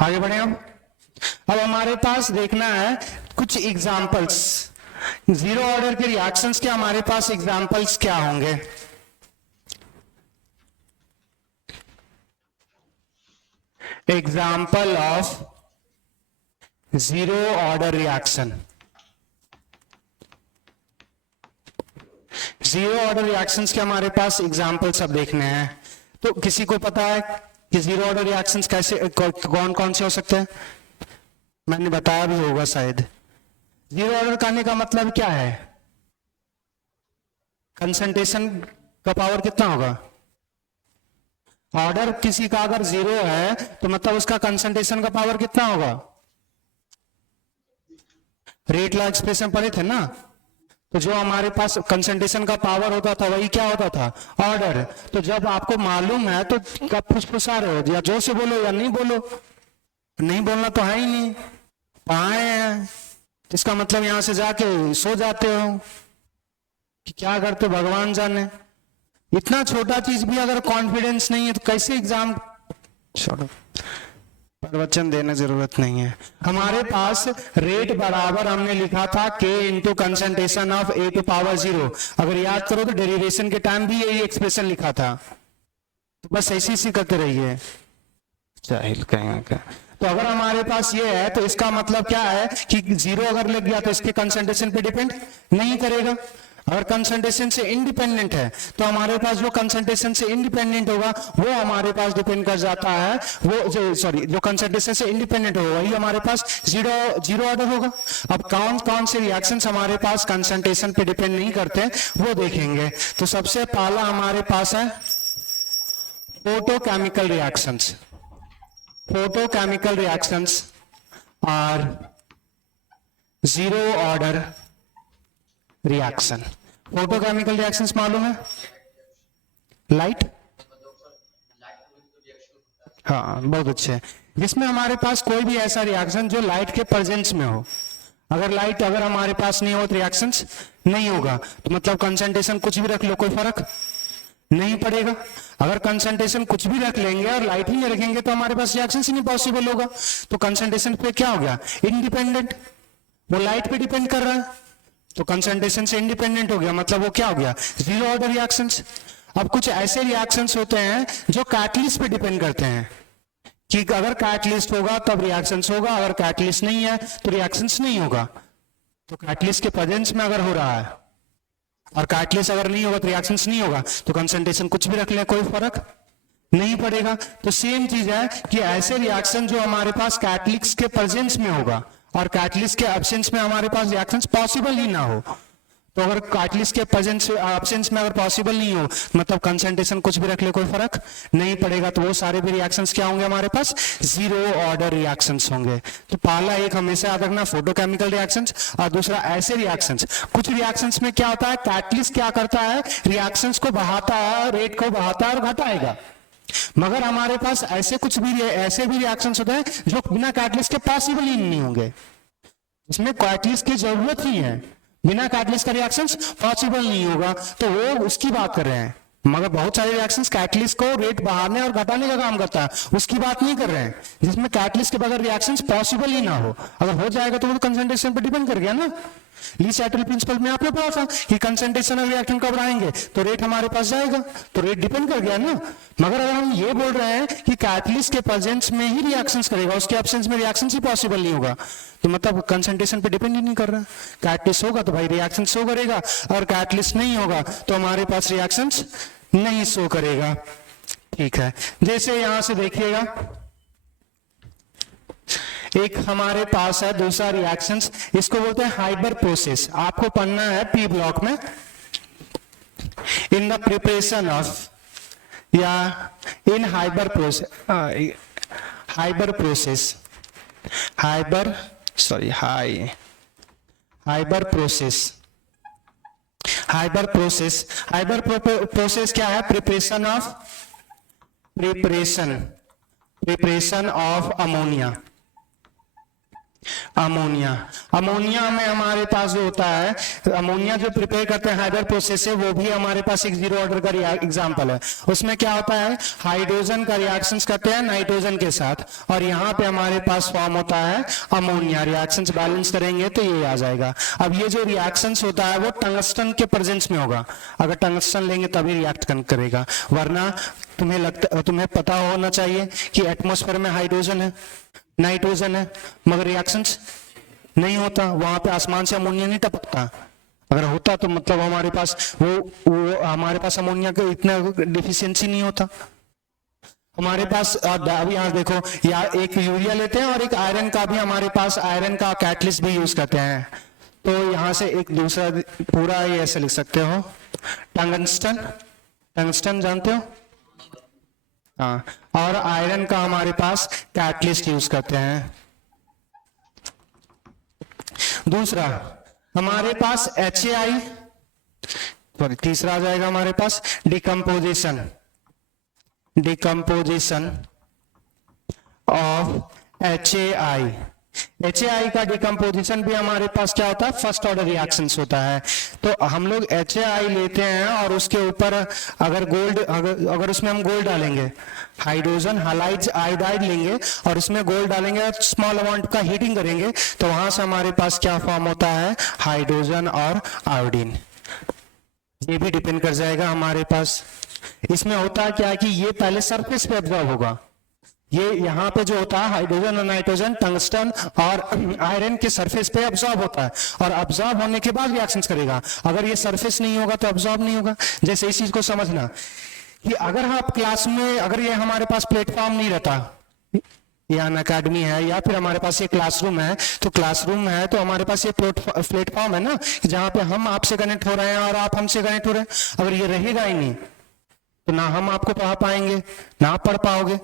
आगे बढ़े हम। अब हमारे पास देखना है कुछ एग्जांपल्स, जीरो ऑर्डर के रिएक्शंस के हमारे पास एग्जांपल्स क्या होंगे। Example of zero order reaction, zero order reactions के हमारे पास एग्जांपल्स अब देखने हैं। तो किसी को पता है कि जीरो ऑर्डर रिएक्शंस कैसे कौन कौन से हो सकते हैं, मैंने बताया भी होगा शायद। जीरो ऑर्डर करने का मतलब क्या है, कंसंट्रेशन का पावर कितना होगा, ऑर्डर किसी का अगर जीरो है तो मतलब उसका कंसंट्रेशन का पावर कितना होगा, रेट लॉ एक्सप्रेशन पढ़े थे ना। तो जो हमारे पास कंसंट्रेशन का पावर होता था वही क्या होता था, ऑर्डर। तो जब आपको मालूम है तो कब फुसफुसा रहे हो, या जोर से बोलो या नहीं बोलो, नहीं बोलना तो है ही नहीं, पाए हैं इसका मतलब यहां से जाके सो जाते हो कि क्या करते भगवान जाने। इतना छोटा चीज भी अगर कॉन्फिडेंस नहीं है तो कैसे एग्जाम, छोड़ो प्रवचन देने जरूरत नहीं है। हमारे पास रेट बराबर हमने लिखा था k into concentration of a to power 0। अगर याद करो तो डेरिवेशन के टाइम भी यही एक्सप्रेशन लिखा था, तो बस ऐसी सी करते रहिए, जाहिल कहेंगे। तो अगर हमारे पास ये है तो इसका मतलब क्या है कि जीरो अगर लग गया तो इसके कंसंट्रेशन पे डिपेंड नहीं करेगा। अगर कंसंट्रेशन से इंडिपेंडेंट है तो हमारे पास जो कंसंट्रेशन से इंडिपेंडेंट होगा वो हमारे पास डिपेंड कर जाता है, वो जो कंसंट्रेशन से इंडिपेंडेंट होगा वही हमारे पास जीरो ऑर्डर होगा। अब कौन कौन से रिएक्शंस हमारे पास कंसंट्रेशन पे डिपेंड नहीं करते वो देखेंगे। तो सबसे पहला हमारे पास है photochemical reactions. Photochemical reactions are zero order reaction. Photochemical reactions मालूम है? लाइट, हाँ बहुत अच्छे, जिसमें हमारे पास कोई भी ऐसा रिएक्शन जो लाइट के प्रेजेंस में हो। अगर हमारे पास नहीं हो तो रिएक्शंस नहीं होगा। तो मतलब कंसंट्रेशन कुछ भी रख लो कोई फर्क नहीं पड़ेगा। अगर कंसंट्रेशन कुछ भी रख लेंगे और लाइट ही नहीं रखेंगे तो हमारे पास रिएक्शन ही नहीं पॉसिबल होगा। तो कंसंट्रेशन पे क्या हो गया, इंडिपेंडेंट, वो लाइट पे डिपेंड कर रहा है। तो कंसंट्रेशन से इंडिपेंडेंट हो गया, मतलब वो क्या हो गया, जीरो ऑर्डर रिएक्शंस। अब कुछ ऐसे रिएक्शंस होते हैं जो कैटलिस्ट पे डिपेंड करते हैं कि अगर कैटलिस्ट होगा तब रिएक्शंस होगा, अगर कैटलिस्ट नहीं है तो रिएक्शंस नहीं होगा। तो कैटलिस्ट के प्रेजेंस में अगर हो रहा है और कैटलिस्ट अगर नहीं होगा तो रिएक्शंस नहीं होगा, तो कंसंट्रेशन कुछ भी रख ले कोई फर्क नहीं पड़ेगा। तो सेम चीज है कि ऐसे रिएक्शन जो हमारे पास कैटलिस्ट के प्रेजेंस में होगा और कैटलिस्ट के एब्सेंस में हमारे पास रिएक्शंस पॉसिबल ही ना हो। तो अगर कैटलिस्ट के प्रेजेंस एब्सेंस में अगर पॉसिबल नहीं हो मतलब कंसंट्रेशन कुछ भी रख ले कोई फर्क नहीं पड़ेगा। तो वो सारे भी रिएक्शंस क्या होंगे, हमारे पास जीरो ऑर्डर रिएक्शंस होंगे। तो पहला एक हमेशा याद रखना फोटोकेमिकल रिएक्शंस, और दूसरा ऐसे रिएक्शंस। कुछ रिएक्शंस में क्या होता है, कैटलिस्ट क्या करता है, रिएक्शंस को बढ़ाता है, रेट को बढ़ाता है और घटाएगा। मगर हमारे पास ऐसे भी रिएक्शंस होते हैं जो बिना कैटलिस्ट के पॉसिबल ही नहीं होंगे, इसमें कैटलिस्ट की जरूरत ही है, बिना कैटलिस्ट का रिएक्शंस पॉसिबल नहीं होगा। तो वो उसकी बात कर रहे हैं। मगर बहुत सारे रिएक्शंस कैटलिस्ट को रेट बढ़ाने और घटाने का काम करता है, उसकी बात नहीं कर रहे हैं, जिसमें कैटलिस्ट के बगैर रिएक्शंस पॉसिबल ही ना हो। अगर हो जाएगा तो वो कंसंट्रेशन पर डिपेंड कर गया ना। ली सैटल प्रिंसिपल में आपने पढ़ा था कि कंसंट्रेशन और रिएक्शन कब बढ़ाएंगे तो रेट हमारे पास जाएगा, तो रेट डिपेंड कर गया ना। मगर अगर हम ये बोल रहे हैं कि कैटलिस्ट के प्रेजेंस में ही रिएक्शंस करेगा, उसके एब्सेंस में रिएक्शंस ही पॉसिबल नहीं होगा, तो मतलब कंसंट्रेशन पे डिपेंड ही नहीं कर रहा। कैटलिस्ट होगा तो भाई रिएक्शन शो करेगा, और कैटलिस्ट नहीं होगा तो हमारे पास रिएक्शंस नहीं शो करेगा। ठीक है, जैसे यहां से देखिएगा एक हमारे पास है दूसरा रिएक्शंस, इसको बोलते हैं हाइबर प्रोसेस। आपको पढ़ना है पी ब्लॉक में, इन द प्रिपरेशन ऑफ या इन हाइबर प्रोसेस हाइबर प्रोसेस क्या है, प्रिपरेशन ऑफ अमोनिया में हमारे पास जो होता है, अमोनिया जो प्रिपेयर करते हैं हाइबर प्रोसेस से, वो भी हमारे पास एक जीरो ऑर्डर का एग्जांपल है। उसमें क्या होता है, हाइड्रोजन का रिएक्शंस करते हैं नाइट्रोजन के साथ, और यहाँ पे हमारे पास फॉर्म होता है अमोनिया। रिएक्शंस बैलेंस करेंगे तो ये आ जाएगा। अब ये जो रिएक्शंस होता है वो टंगस्टन के प्रेजेंस में होगा, अगर टंगस्टन लेंगे तभी रिएक्ट करेगा, वरना तुम्हें पता होना चाहिए कि एटमॉस्फेयर में हाइड्रोजन है, नाइट्रोजन है, मगर रिएक्शंस नहीं होता, वहां पे आसमान से अमोनिया नहीं टपकता। अगर होता तो मतलब हमारे पास हमारे पास अमोनिया का इतना डिफिशियंसी नहीं होता। हमारे पास अभी यहाँ देखो, या एक यूरिया लेते हैं और एक आयरन का भी हमारे पास, आयरन का कैटलिस्ट भी यूज करते हैं। तो यहां से एक दूसरा पूरा ये ऐसे लिख सकते हो, टंगस्टन जानते हो, हाँ, और आयरन का हमारे पास कैटलिस्ट यूज करते हैं। दूसरा हमारे पास HAI, सॉरी तीसरा आ जाएगा हमारे पास डिकम्पोजिशन ऑफ HAI का डिकम्पोजिशन भी हमारे पास क्या होता है, फर्स्ट ऑर्डर रिएक्शंस होता है। तो हम लोग HAI लेते हैं और उसके ऊपर अगर उसमें हम गोल्ड डालेंगे, हाइड्रोजन हाइलाइट आयोडाइड लेंगे और इसमें गोल्ड डालेंगे और स्मॉल अमाउंट का हीटिंग करेंगे, तो वहां से हमारे पास क्या फॉर्म होता है, हाइड्रोजन और आयोडीन। ये भी डिपेंड कर जाएगा हमारे पास। इसमें होता है क्या कि ये पहले सरफेस पे ऑब्जॉर्व होगा, ये यहाँ पे जो होता है हाइड्रोजन और नाइट्रोजन टंगस्टन और आयरन के सरफेस पे अब्सॉर्ब होता है, और अब्सॉर्ब होने के बाद रिएक्शंस करेगा। अगर ये सरफेस नहीं होगा तो अब्सॉर्ब नहीं होगा। जैसे इस चीज को समझना कि अगर आप क्लास में, अगर ये हमारे पास प्लेटफॉर्म नहीं रहता, या अकेडमी है या फिर हमारे पास ये क्लासरूम है, तो क्लासरूम है तो हमारे पास ये प्लेटफॉर्म है ना, जहां पे हम आपसे कनेक्ट हो रहे हैं और आप हमसे कनेक्ट हो रहे हैं। अगर ये रहेगा ही नहीं तो ना हम आपको पढ़ा पाएंगे ना आप पढ़ पाओगे।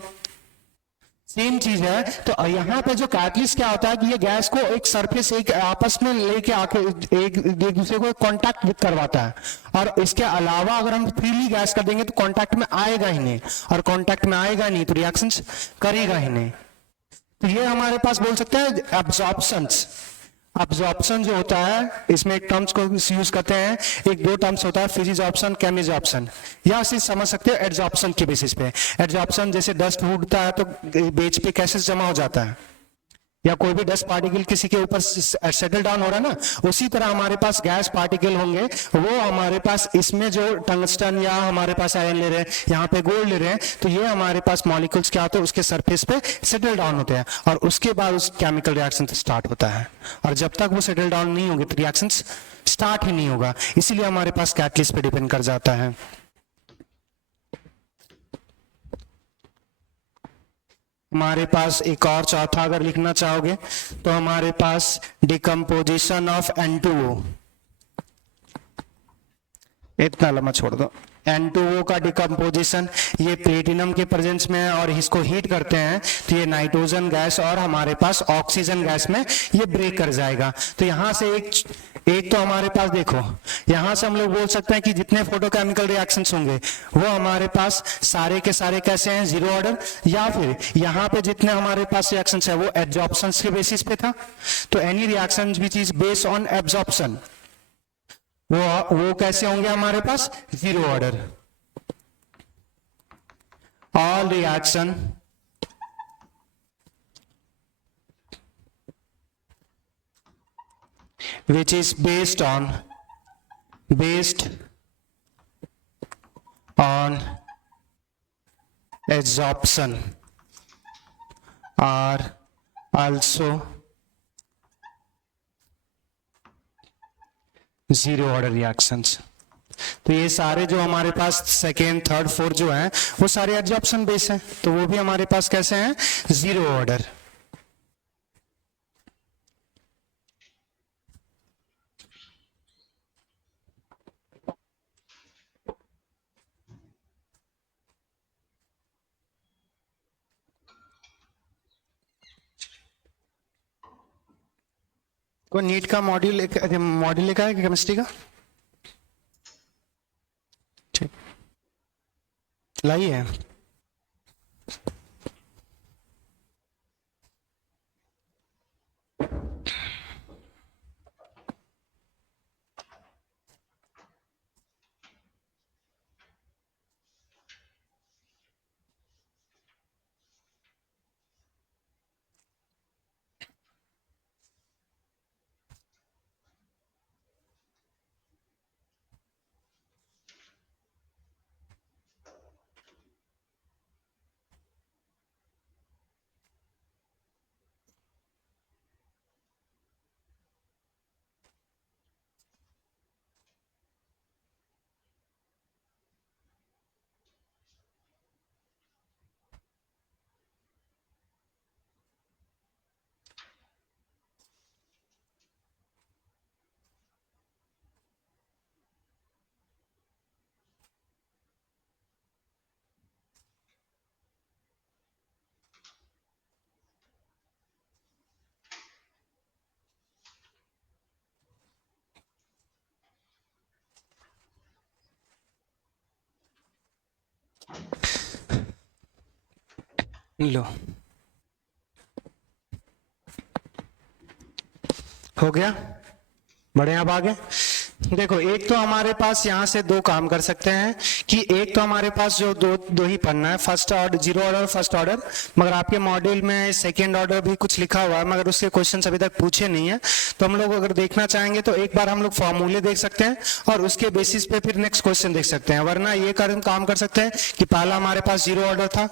सेम चीज है। तो यहाँ पे जो कैटलिस्ट क्या होता है कि ये गैस को एक सरफेस, एक आपस में लेके आके एक दूसरे को कांटेक्ट करवाता है, और इसके अलावा अगर हम फ्रीली गैस कर देंगे तो कांटेक्ट में आएगा ही नहीं, और कांटेक्ट में आएगा नहीं तो रिएक्शंस करेगा ही नहीं। तो ये हमारे पास बोल सकते हैं एब्जॉर्प्शंस। एब्जॉर्प्शन जो होता है, इसमें एक टर्म्स को यूज करते हैं, एक दो टर्म्स होता है, फिजिजॉर्प्शन, केमिजॉर्प्शन, या सिर्फ समझ सकते हो एड्जॉर्प्शन के बेसिस पे। एड्जॉर्प्शन जैसे डस्ट उड़ता है तो बेंच पे कैसे जमा हो जाता है, या कोई भी डस्ट पार्टिकल किसी के ऊपर सेटल डाउन हो रहा है ना, उसी तरह हमारे पास गैस पार्टिकल होंगे, वो हमारे पास इसमें जो टंगस्टन या हमारे पास आयरन ले रहे हैं, यहाँ पे गोल्ड ले रहे हैं, तो ये हमारे पास मॉलिक्यूल्स क्या होते हैं, उसके सरफेस पे सेटल डाउन होते हैं, और उसके बाद उस केमिकल रिएक्शन स्टार्ट होता है। और जब तक वो सेटल डाउन नहीं होंगे तो रिएक्शन स्टार्ट ही नहीं होगा। इसीलिए हमारे पास कैटलिस्ट पे डिपेंड कर जाता है। हमारे पास एक और चौथा अगर लिखना चाहोगे तो हमारे पास डिकम्पोजिशन ऑफ N2O, इतना लंबा छोड़ दो। N2O का डिकम्पोजिशन, ये प्लेटिनम के प्रेजेंस में है और इसको हीट करते हैं तो ये नाइट्रोजन गैस और हमारे पास ऑक्सीजन गैस में ये ब्रेक कर जाएगा। तो यहाँ से एक तो हमारे पास देखो, यहां से हम लोग बोल सकते हैं कि जितने फोटोकेमिकल रिएक्शंस होंगे वो हमारे पास सारे के सारे कैसे हैं, जीरो ऑर्डर, या फिर यहाँ पे जितने हमारे पास रिएक्शंस है वो एब्जॉर्प्शंस के बेसिस पे था। तो any reaction which is based on absorption, वो कैसे होंगे हमारे पास, zero order. All reaction which is based on adsorption are also zero order reactions। तो ये सारे जो हमारे पास सेकेंड, थर्ड, फोर्थ जो हैं वो सारे एडजॉर्प्शन बेस हैं, तो वो भी हमारे पास कैसे हैं, जीरो ऑर्डर। को नीट का मॉड्यूल लिखा है केमिस्ट्री का, ठीक लाइए। लो हो गया, बढ़े अब आगे। देखो एक तो हमारे पास यहाँ से दो काम कर सकते हैं कि एक तो हमारे पास जो दो ही पढ़ना है, first order, zero order, first order, मगर आपके मॉड्यूल में सेकेंड ऑर्डर भी कुछ लिखा हुआ है मगर उसके क्वेश्चंस अभी तक पूछे नहीं है। तो हम लोग अगर देखना चाहेंगे तो एक बार हम लोग फॉर्मूले देख सकते हैं और उसके बेसिस पे फिर नेक्स्ट क्वेश्चन देख सकते हैं, वरना ये काम कर सकते हैं कि पहला हमारे पास जीरो ऑर्डर था,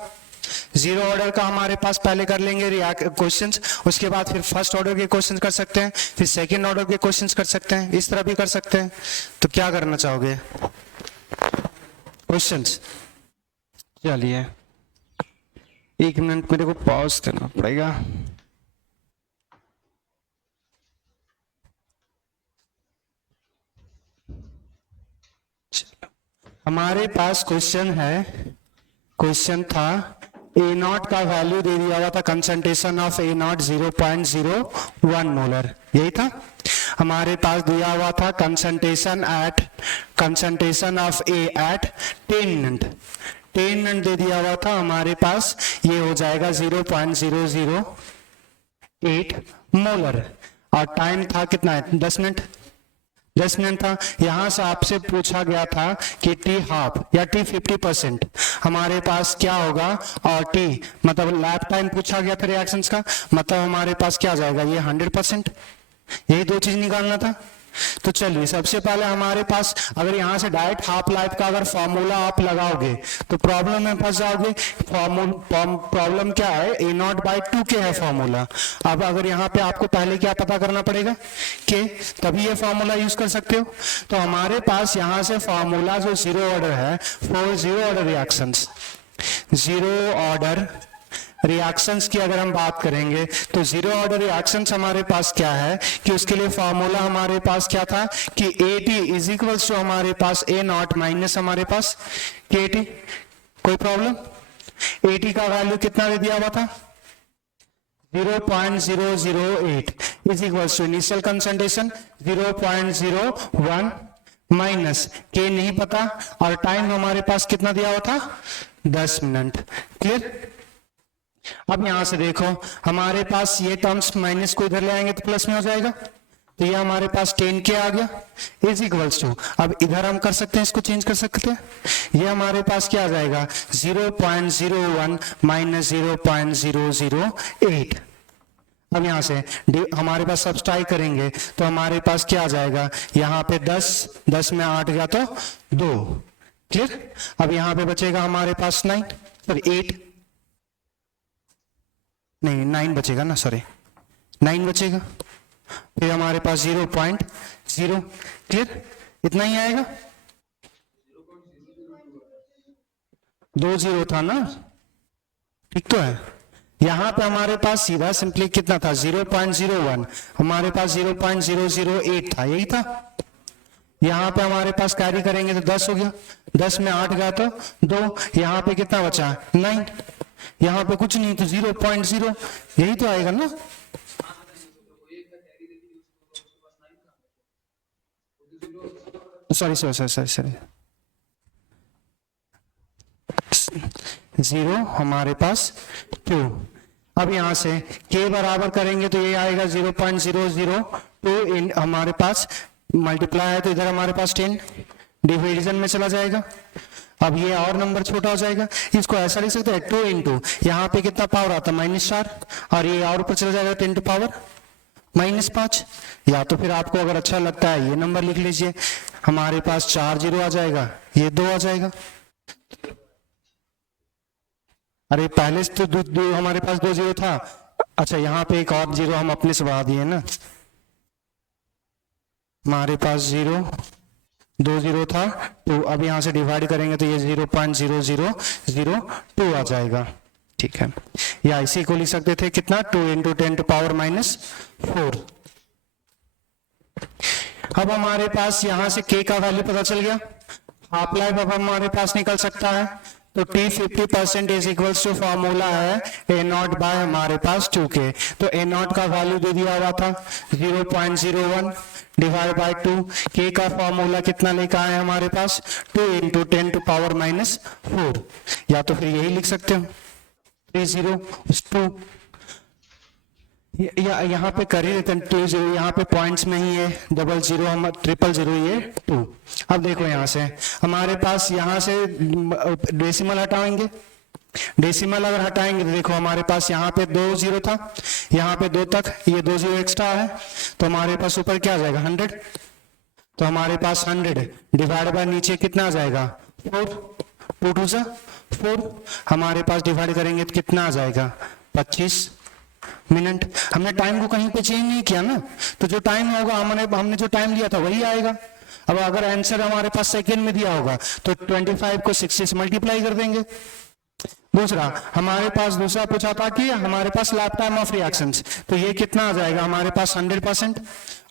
जीरो ऑर्डर का हमारे पास पहले कर लेंगे क्वेश्चंस, उसके बाद फिर फर्स्ट ऑर्डर के क्वेश्चंस कर सकते हैं, फिर सेकंड ऑर्डर के क्वेश्चंस कर सकते हैं, इस तरह भी कर सकते हैं। तो क्या करना चाहोगे? क्वेश्चंस। चलिए 1 मिनट मेरे को पॉज करना पड़ेगा। हमारे पास क्वेश्चन है, क्वेश्चन था ए नॉट का वैल्यू दे दिया हुआ था, concentration of A not 0.01 molar, यही था। हमारे पास दिया हुआ था concentration of A at 10 minute, 10 minute दे दिया हुआ था हमारे पास, ये हो जाएगा 0.008 मोलर, और टाइम था कितना है? 10 मिनट, 10 मिनट था। यहां से आपसे पूछा गया था कि टी हाफ या टी 50% हमारे पास क्या होगा, और टी मतलब लैप टाइम पूछा गया था रिएक्शंस का, मतलब हमारे पास क्या जाएगा, ये 100%, यही दो चीज निकालना था। तो चलिए सबसे पहले हमारे पास, अगर यहां से डायरेक्ट हाफ लाइफ का अगर फॉर्मूला आप लगाओगे तो प्रॉब्लम में फंस जाओगे। प्रॉब्लम क्या है, ए नॉट बाई 2 के है फॉर्मूला। अब अगर यहाँ पे आपको पहले क्या पता करना पड़ेगा कि तभी ये फॉर्मूला यूज कर सकते हो। तो हमारे पास यहाँ से फॉर्मूला जो जीरो ऑर्डर है for zero order reactions, zero order reactions की अगर हम बात करेंगे तो जीरो ऑर्डर रिएक्शंस हमारे पास क्या है कि उसके लिए फॉर्मूला हमारे पास क्या था कि A T is equals to हमारे पास ए नॉट माइनस हमारे पास के टी। कोई प्रॉब्लम? ए टी का वैल्यू कितना दे दिया हुआ था? 0.008 is equals to initial concentration 0.01 minus K नहीं पता, और टाइम हमारे पास कितना दिया हुआ था? 10 मिनट। क्लियर? अब यहां से देखो हमारे पास ये टर्म्स माइनस को इधर ले आएंगे तो प्लस में हो जाएगा, तो ये हमारे पास 10 के आ गया इज इक्वल्स टू, अब इधर हम कर सकते हैं, इसको चेंज कर सकते हैं, ये हमारे पास क्या आ जाएगा 0.01 माइनस 0.008। अब यहां से हमारे पास सब्सट्राइक करेंगे तो हमारे पास क्या आ जाएगा, यहाँ पे 10 में 8 गया तो 2। क्लियर? अब यहाँ पे बचेगा हमारे पास 8 नहीं 9 बचेगा ना, सॉरी 9 बचेगा, फिर हमारे पास 0.0। क्लियर? इतना ही आएगा, 2 0 था ना, ठीक तो है। यहां पे हमारे पास सीधा सिंपली कितना था 0.01, हमारे पास 0.008 था, यही था। यहां पे हमारे पास कैरी करेंगे तो 10 हो गया, 10 में 8 गया तो 2, यहां पे कितना बचा 9, यहां पे कुछ नहीं तो 0.0, यही तो आएगा ना। सॉरी 0 हमारे पास 2। अब यहां से k बराबर करेंगे तो ये आएगा 0.002 इन हमारे पास मल्टीप्लाई है तो इधर हमारे पास 10 डिविजन में चला जाएगा। अब ये और नंबर छोटा हो जाएगा, इसको ऐसा लिख सकते हैं 2 इंटू यहाँ पे कितना पावर आता है -4, और ये और ऊपर चला जाएगा 10 टू पावर -5। या तो फिर आपको अगर अच्छा लगता है ये नंबर लिख लीजिए, हमारे पास 4 0 आ जाएगा, ये 2 आ जाएगा। अरे पहले से तो दो हमारे पास 2 0 था, अच्छा यहाँ पे एक और 0 हम अपने से बढ़ा दिए ना, हमारे पास 2 0 था, तो अब यहां से डिवाइड करेंगे तो ये 0.0002 आ जाएगा। ठीक है, या इसी को लिख सकते थे कितना 2 इंटू 10 टू पावर -4। अब हमारे पास यहां से k का वैल्यू पता चल गया, हाफ लाइफ अब हमारे पास निकल सकता है, तो T 50% is equals to formula है ए नॉट बाय हमारे पास 2k, तो ए नॉट का वैल्यू दे दिया हुआ था 0.01 डिवाइड बाय 2, k का फॉर्मूला कितना लेकर आए हमारे पास 2 इंटू 10 टू पावर -4, या तो फिर यही लिख सकते हो 302, या यहाँ पे कर ही देते हैं 2 0, यहाँ पे पॉइंट्स में ही है 00 हम 000 ये 2। अब देखो यहाँ से हमारे पास यहाँ से डेसिमल हटाएंगे, डेसिमल अगर हटाएंगे तो देखो हमारे पास यहाँ पे 2 0 था, यहाँ पे 2 तक ये 2 0 एक्स्ट्रा है, तो हमारे पास ऊपर क्या आ जाएगा 100, तो हमारे पास 100 डिवाइड बाय नीचे कितना आ जाएगा 4, 2 2 जा 4, हमारे पास डिवाइड करेंगे तो कितना आ जाएगा 25 मिनट। हमने टाइम को कहीं पे चेंज नहीं किया ना, तो जो टाइम होगा हमने जो टाइम लिया था वही आएगा। अब अगर आंसर हमारे पास सेकेंड में दिया होगा तो 25 को 60 से मल्टीप्लाई कर देंगे। दूसरा हमारे पास दूसरा पूछा था कि हमारे पास लाइफ टाइम ऑफ रिएक्शंस, तो ये कितना आ जाएगा हमारे पास 100%।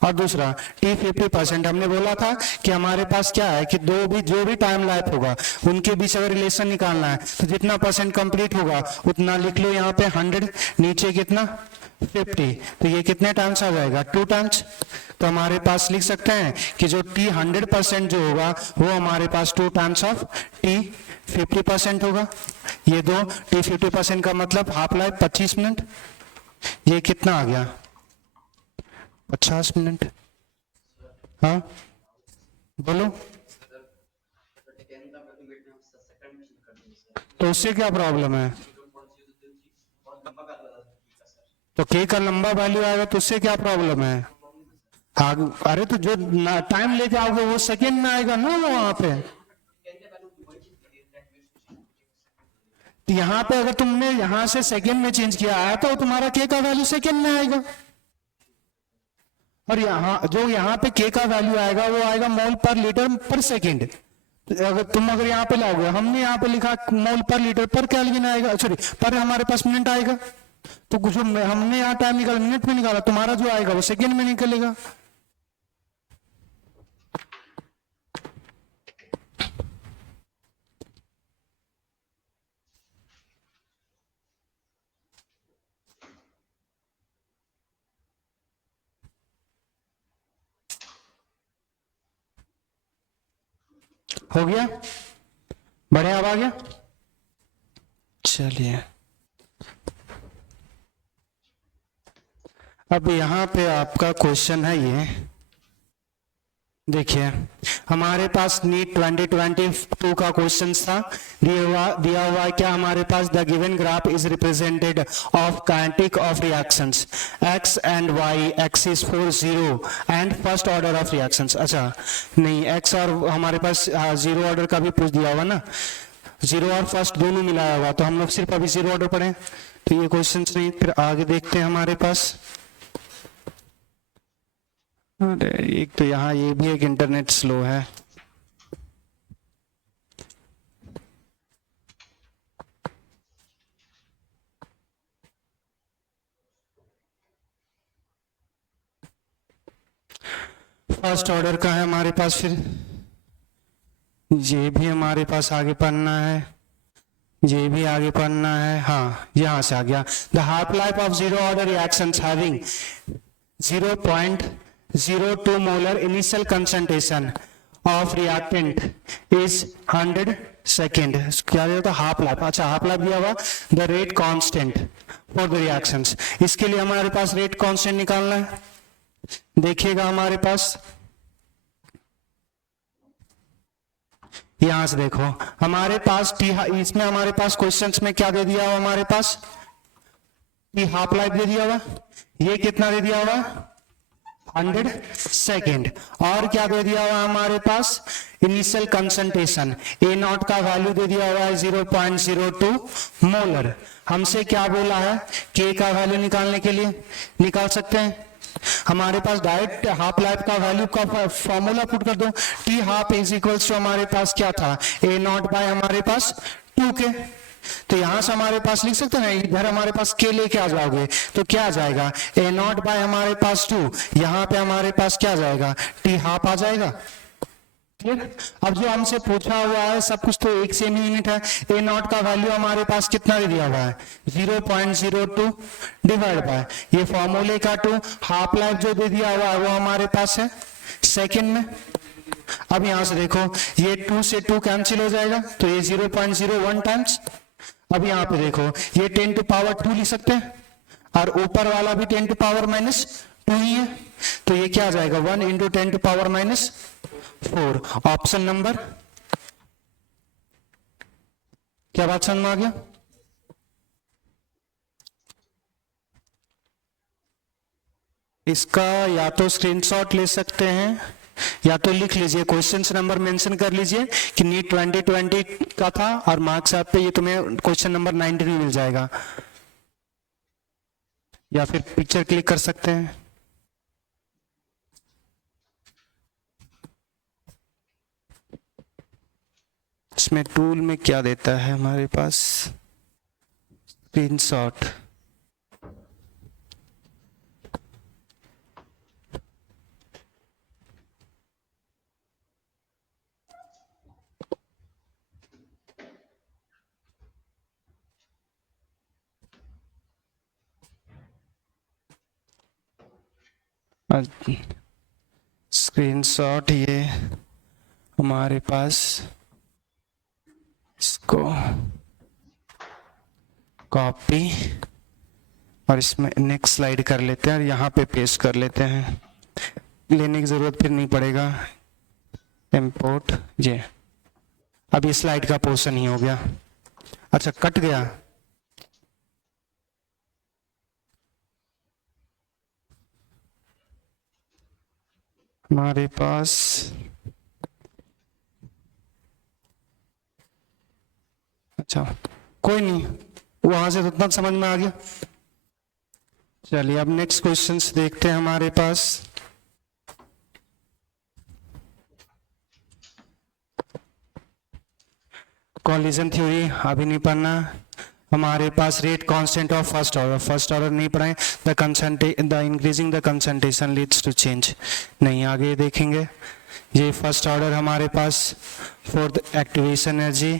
और दूसरा t 50%, हमने बोला था कि हमारे पास क्या है कि जो भी टाइम लाइफ होगा उनके बीच अगर रिलेशन निकालना है तो जितना परसेंट कंप्लीट होगा उतना लिख लो यहाँ पे 100, नीचे कितना 50, तो ये कितने टाइम्स आ जाएगा 2 टाइम्स। तो हमारे पास लिख सकते हैं कि जो t 100% जो होगा वो हमारे पास 2 टाइम्स ऑफ t 50% होगा। ये दो t 50% का मतलब हाफ लाइफ 25 मिनट, ये कितना आ गया 50 मिनट। हाँ बोलो, तो उससे क्या प्रॉब्लम है? तो k का लंबा वैल्यू आएगा तो उससे क्या प्रॉब्लम है? हाँ, अरे तो जो टाइम लेके आओगे वो सेकेंड में आएगा ना वहां पे। यहाँ पे अगर तुमने यहाँ से सेकेंड में चेंज किया आया तो तुम्हारा k का वैल्यू सेकेंड में आएगा, और यहाँ पे k का वैल्यू आएगा वो आएगा मोल पर लीटर पर सेकेंड। अगर यहाँ पे लाओगे, हमने यहाँ पे लिखा मोल पर लीटर पर केल्विन आएगा, सॉरी पर हमारे पास मिनट आएगा, तो जो हमने यहाँ टाइम निकाला मिनट में निकाला, तुम्हारा जो आएगा वो सेकेंड में निकलेगा। हो गया, बढ़िया, अब आ गया। चलिए अब यहाँ पे आपका क्वेश्चन है, ये देखिए हमारे पास नीट 2022 का क्वेश्चन था, दिया हुआ है क्या हमारे पास the given graph is represented of kinetic of reactions x and y, x is 4 0 and first order of reactions. अच्छा नहीं, x और हमारे पास जीरो ऑर्डर का भी पूछ दिया हुआ ना, जीरो और फर्स्ट दोनों मिलाया हुआ, तो हम लोग सिर्फ अभी जीरो ऑर्डर पढ़े, तो ये क्वेश्चन नहीं। फिर आगे देखते हैं हमारे पास, अरे एक तो यहाँ ये भी एक इंटरनेट स्लो है। फर्स्ट ऑर्डर का है हमारे पास, फिर ये भी हमारे पास आगे पढ़ना है, ये भी आगे पढ़ना है। हाँ यहां से आ गया, the half life of zero order reactions having 0.02 molar initial concentration of reactant is 100 second. क्या दिया था? Half life. अच्छा हाफ लाइफ दिया हुआ, the rate constant for the reactions. इसके लिए हमारे पास रेट कांस्टेंट निकालना है। देखिएगा हमारे पास यहां से देखो, हमारे पास इसमें हमारे पास क्वेश्चंस में क्या दे दिया हुआ, हमारे पास टी हाफ लाइफ दे दिया हुआ, ये कितना दे दिया हुआ 100 सेकेंड, और क्या दे दिया हुआ हमारे पास इनिशियल कंसंट्रेशन ए नॉट का वैल्यू दे दिया हुआ है 0.02 मोलर। हमसे क्या बोला है, के का वैल्यू निकालने के लिए निकाल सकते हैं, हमारे पास डायरेक्ट हाफ लाइफ का वैल्यू का फॉर्मूला पुट कर दो, T half is equals to हमारे पास क्या था ए नॉट बाय हमारे पास 2k। तो यहां से हमारे पास लिख सकते हैं, इधर हमारे पास के लेके आ जाओगे तो क्या आ जाएगा ए नॉट बाय हमारे पास 2, यहाँ पे हमारे पास क्या आ जाएगा टी हाफ आ जाएगा। क्लियर? अब जो हमसे पूछा हुआ है सब कुछ तो एक सेम यूनिट है, ए नॉट का वैल्यू हमारे पास कितना दे दिया हुआ है 0.02 डिवाइड बाय ये फॉर्मूले का 2, हाफ लाइफ जो दे दिया हुआ है वो हमारे पास है सेकेंड में। अब यहां से देखो ये 2 से 2 कैंसिल हो जाएगा तो ये 0.01 टाइम्स। अब यहाँ पे देखो ये 10 टू पावर 2 लिख सकते हैं और ऊपर वाला भी 10 टू पावर -2 ही है, तो ये क्या आ जाएगा 1 into 10 to power -4। Option number, क्या बात समझ में आ गया? इसका या तो स्क्रीनशॉट ले सकते हैं या तो लिख लीजिए, क्वेश्चन नंबर मेंशन कर लीजिए कि नीट 2020 का था और मार्क्स ऐप पे ये तुम्हें क्वेश्चन नंबर 19 मिल जाएगा, या फिर पिक्चर क्लिक कर सकते हैं। इसमें टूल में क्या देता है हमारे पास, स्क्रीनशॉट। स्क्रीनशॉट ये हमारे पास, इसको कॉपी और इसमें नेक्स्ट स्लाइड कर लेते हैं और यहाँ पे पेस्ट कर लेते हैं, लेने की जरूरत फिर नहीं पड़ेगा। इंपोर्ट, ये अब ये स्लाइड का पोर्शन ही हो गया। अच्छा, कट गया। हमारे पास अच्छा कोई नहीं, वहां से तो इतना समझ में आ गया। चलिए अब नेक्स्ट क्वेश्चंस देखते हैं हमारे पास। कॉलिजन थ्योरी अभी नहीं पढ़ना। हमारे पास rate constant of first order नहीं पढ़ाएं। The increasing the concentration leads to change, नहीं आगे देखेंगे। ये फर्स्ट ऑर्डर हमारे पास for the activation energy,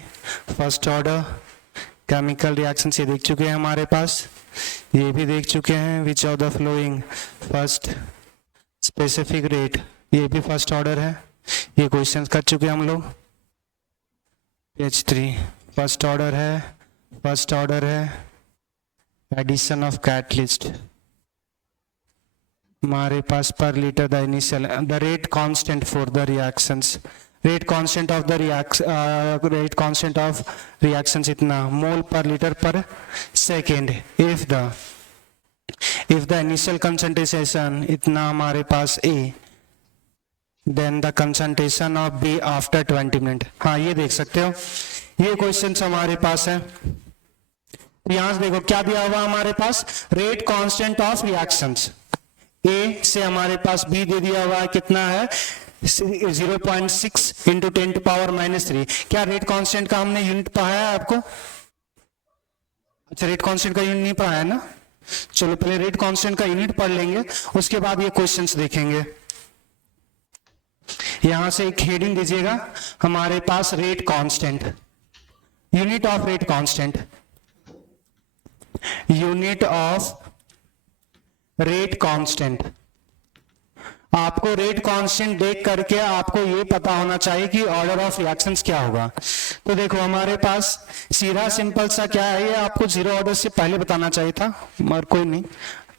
first order chemical reaction से देख चुके हैं हमारे पास। ये भी देख चुके हैं which of the flowing first specific rate, ये भी फर्स्ट ऑर्डर है। ये क्वेश्चन कर चुके हैं हम लोग। पेज 3 फर्स्ट ऑर्डर है, फर्स्ट ऑर्डर है एडिशन ऑफ कैटलिस्ट। हमारे पास per litre the initial the rate constant for the reactions, rate constant of the reactions इतना mole per litre per second. If the initial concentration इतना हमारे पास A, then the concentration of B after 20 minute. हाँ ये देख सकते हो, ये क्वेश्चन हमारे पास है। यहां से देखो क्या दिया हुआ हमारे पास, rate constant of reactions. A से हमारे पास B दे दिया हुआ है, कितना है 0.6 इंटू 10 टू पावर -3। क्या रेट कांस्टेंट का हमने यूनिट पढ़ाया है आपको? अच्छा, रेट कांस्टेंट का यूनिट नहीं पढ़ाया ना। चलो पहले रेट कांस्टेंट का यूनिट पढ़ लेंगे, उसके बाद ये क्वेश्चंस देखेंगे। यहां से एक हेडिंग दीजिएगा हमारे पास rate constant, unit of rate constant, unit of rate constant. आपको रेट कांस्टेंट देख करके आपको ये पता होना चाहिए कि ऑर्डर ऑफ रिएक्शंस क्या होगा। तो देखो हमारे पास सीधा सिंपल सा क्या है, ये आपको जीरो ऑर्डर से पहले बताना चाहिए था, मगर कोई नहीं,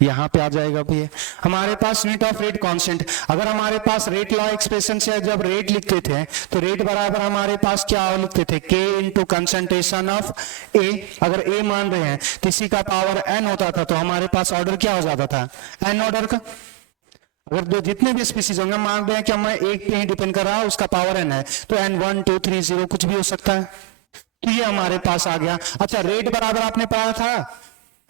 यहाँ पे आ जाएगा भी। हमारे पास यूनिट ऑफ रेट कांस्टेंट, अगर हमारे पास रेट लॉ एक्सप्रेशन से जब रेट लिखते थे तो रेट बराबर हमारे पास क्या लिखते थे, K into concentration of A। अगर A मान रहे हैं तो इसी का पावर N होता था, तो हमारे पास ऑर्डर क्या हो जाता था, N ऑर्डर का। अगर दो जितने भी स्पीसीज होंगे, मान रहे हैं कि मैं एक पे ही डिपेंड कर रहा हूं, उसका पावर N है, तो N 1 2 3 0 कुछ भी हो सकता है। तो ये हमारे पास आ गया। अच्छा, रेट बराबर आपने पढ़ा था,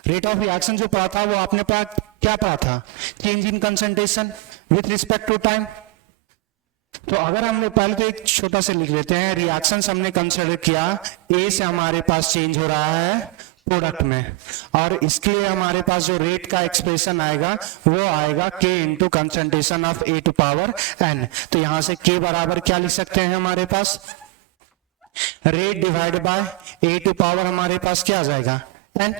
रेट ऑफ रिएक्शन जो पढ़ा था वो आपने पढ़ा, क्या पढ़ा था, change in concentration with respect to time. तो अगर हमने पहले तो एक छोटा से लिख लेते हैं, रिएक्शंस हमने कंसिडर किया, ए से हमारे पास चेंज हो रहा है प्रोडक्ट में, और इसके लिए हमारे पास जो रेट का एक्सप्रेशन आएगा वो आएगा K into concentration of A to power N। तो यहां से K बराबर क्या लिख सकते हैं हमारे पास, rate divide by A to power हमारे पास क्या आ जाएगा, N।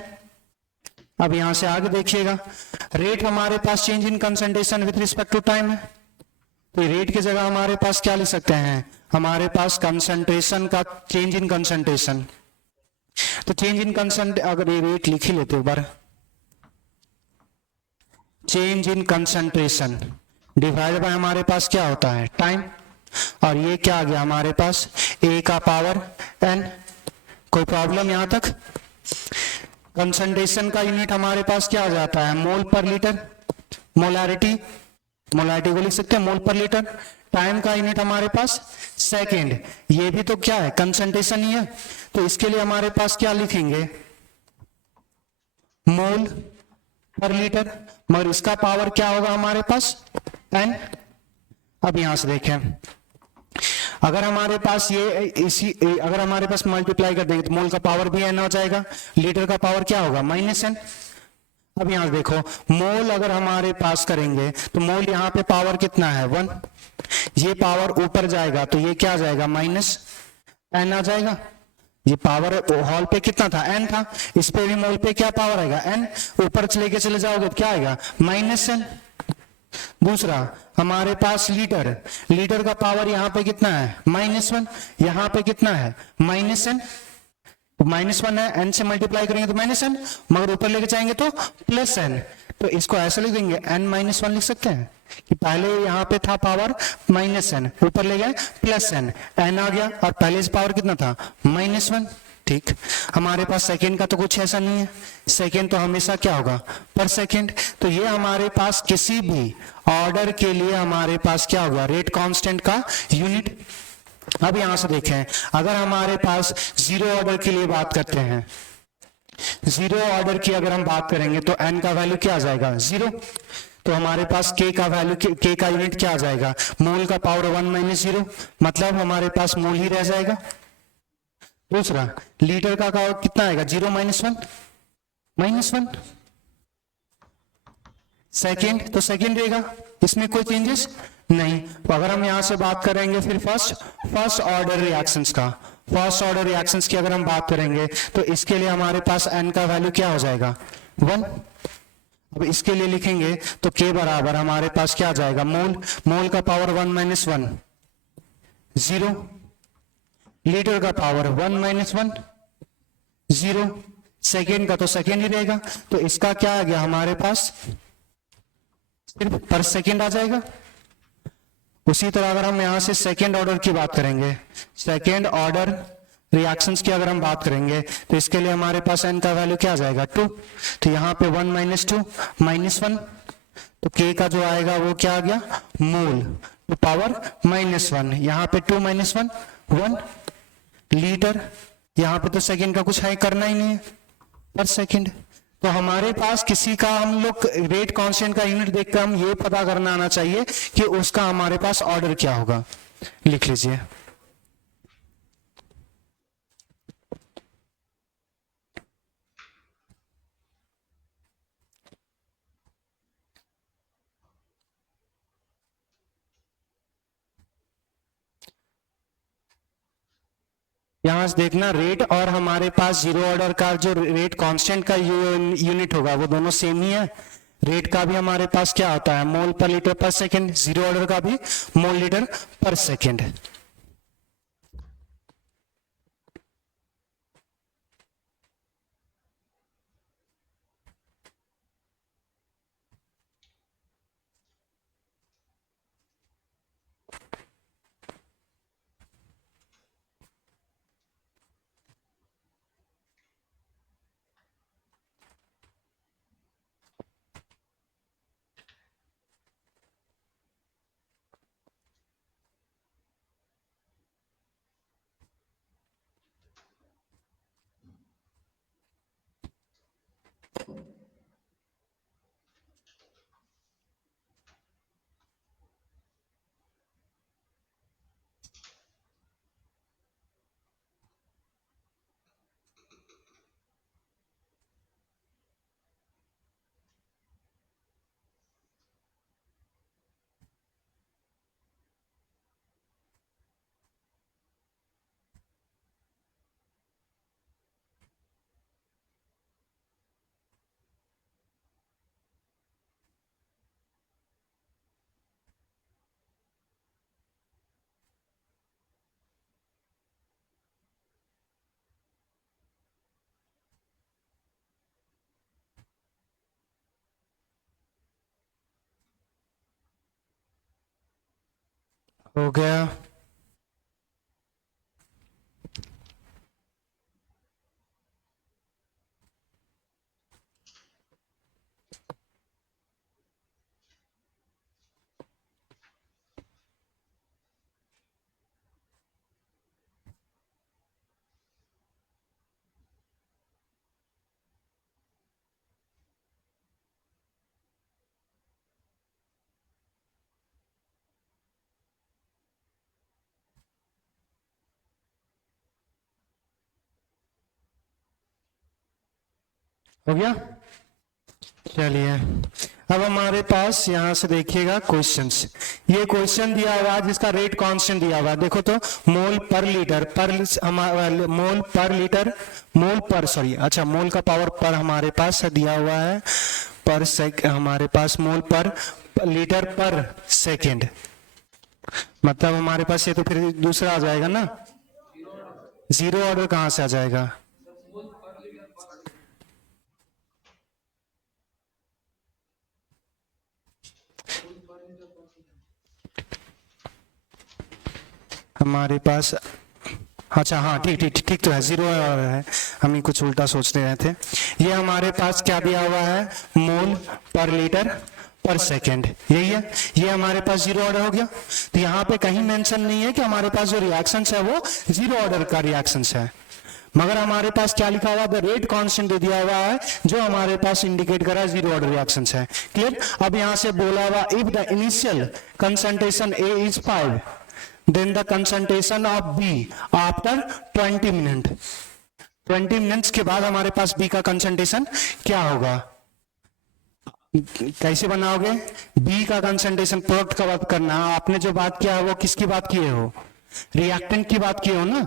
अब यहां से आगे देखिएगा, रेट हमारे पास change in concentration with respect to time है, तो रेट की जगह हमारे पास क्या लिख सकते हैं, हमारे पास कंसंट्रेशन का चेंज इन कंसंट्रेशन। तो चेंज इन कंसंट, अगर ये रेट लिख ही लेते एक बार, change in concentration divide by हमारे पास क्या होता है, टाइम, और ये क्या आ गया हमारे पास A का पावर N। कोई प्रॉब्लम यहां तक? कंसंट्रेशन का यूनिट हमारे पास क्या आ जाता है, मोल पर लीटर, मोलारिटी, मोलारिटी को लिख सकते हैं मोल पर लीटर, टाइम का यूनिट हमारे पास सेकेंड, ये भी तो क्या है, कंसंट्रेशन ही है, तो इसके लिए हमारे पास क्या लिखेंगे, मोल पर लीटर, मगर इसका पावर क्या होगा हमारे पास, एन। अब यहां से देखें, अगर हमारे पास अगर हमारे पास मल्टीप्लाई कर देंगे तो मोल का पावर भी एन हो जाएगा, लीटर का पावर क्या होगा, माइनस एन। अब यहां देखो, मोल अगर हमारे पास करेंगे तो मोल यहां पे पावर कितना है, 1, ये पावर ऊपर जाएगा तो ये क्या आ जाएगा, माइनस एन आ जाएगा। ये पावर हॉल पे कितना था, एन था, इस पे भी मोल पे क्या पावर आएगा, एन, ऊपर लेके चले जाओगे तो क्या आएगा, माइनस एन। दूसरा हमारे पास लीटर, लीटर का पावर यहां पे कितना है, -1, यहां पे कितना है, -n, -1 है, n से मल्टीप्लाई करेंगे तो -n, मगर ऊपर लेके जाएंगे तो +n, तो इसको ऐसे लिख देंगे n-1 लिख सकते हैं कि पहले यहां पे था पावर -n, ऊपर ले गए +n, n आ गया, और पहले से पावर कितना था, -1। ठीक, हमारे पास सेकेंड का तो कुछ ऐसा नहीं है, सेकेंड तो हमेशा क्या होगा, पर सेकेंड, तो ये हमारे पास किसी भी ऑर्डर के लिए हमारे पास क्या होगा, रेट कांस्टेंट का यूनिट। अब यहां से देखें, अगर हमारे पास जीरो ऑर्डर के लिए बात करते हैं, जीरो ऑर्डर की अगर हम बात करेंगे तो n का वैल्यू क्या आ जाएगा, 0, तो हमारे पास k का वैल्यू, k का यूनिट क्या आ जाएगा, मोल का पावर 1 - 0, मतलब हमारे पास मोल ही रह जाएगा। दूसरा लीटर का कितना आएगा, 0 - 1 -1, सेकेंड तो सेकेंड रहेगा, इसमें कोई चेंजेस नहीं। तो अगर हम यहां से बात करेंगे फिर फर्स्ट ऑर्डर रिएक्शंस का, फर्स्ट ऑर्डर रिएक्शंस की अगर हम बात करेंगे तो इसके लिए हमारे पास n का वैल्यू क्या हो जाएगा, 1। अब इसके लिए लिखेंगे तो k बराबर हमारे पास क्या आ जाएगा, मोल का पावर 1 - 1 0, लीटर का पावर 1 - 1 0, सेकेंड का तो सेकेंड ही रहेगा, तो इसका क्या आ गया हमारे पास, सिर्फ पर सेकेंड आ जाएगा। उसी तरह अगर हम यहां से सेकेंड ऑर्डर की बात करेंगे, सेकेंड ऑर्डर रिएक्शंस की अगर हम बात करेंगे तो इसके लिए हमारे पास n का वैल्यू क्या आ जाएगा, 2, तो यहां पे 1 - 2 -1, तो k का जो आएगा वो क्या आ गया, मोल तो पावर -1, यहां पे 2 - 1 1, लीटर, यहां पे तो सेकेंड का कुछ है करना ही नहीं है, पर सेकेंड। तो हमारे पास किसी का, हम लोग रेट कांस्टेंट का यूनिट देखकर हम ये पता करना आना चाहिए कि उसका हमारे पास ऑर्डर क्या होगा, लिख लीजिए। यहां से देखना, रेट और हमारे पास जीरो ऑर्डर का जो रेट कांस्टेंट का यूनिट होगा वो दोनों सेम ही है। रेट का भी हमारे पास क्या होता है, मोल per litre per second, zero order का भी मोल लीटर पर सेकेंड। हो गया। हो गया। चलिए अब हमारे पास यहां से देखिएगा क्वेश्चंस। ये क्वेश्चन दिया हुआ है जिसका रेट कांस्टेंट दिया हुआ है। देखो तो मोल पर लीटर पर मोल पर लीटर मोल पर सॉरी अच्छा मोल का पावर पर हमारे पास दिया हुआ है पर हमारे पास मोल पर लीटर पर सेकेंड। मतलब हमारे पास ये तो फिर दूसरा आ जाएगा ना, जीरो ऑर्डर कहां से आ जाएगा? हमारे पास अच्छा हाँ ठीक ठीक ठीक तो है, जीरो और है, हम ही कुछ उल्टा सोच रहे थे। ये हमारे पास क्या दिया हुआ है? मोल पर लीटर पर सेकेंड, यही है। ये हमारे पास जीरो ऑर्डर हो गया। तो यहाँ पे कहीं मेंशन नहीं है कि हमारे पास जो रिएक्शंस है वो जीरो ऑर्डर का रिएक्शंस है, मगर हमारे पास क्या लिखा हुआ? द रेट कांस्टेंट दे दिया हुआ है जो हमारे पास इंडिकेट कर रहा है जीरो ऑर्डर रिएक्शंस है। क्लियर? अब यहाँ से बोला हुआ if the initial concentration A is 5 then the concentration of B after 20 minute, 20 minutes के बाद हमारे पास B का कंसंट्रेशन क्या होगा? कैसे बनाओगे? B का कंसंट्रेशन प्रोडक्ट का बात करना। आपने जो बात किया है वो किसकी बात किए हो? रिएक्टेंट की बात किए हो ना।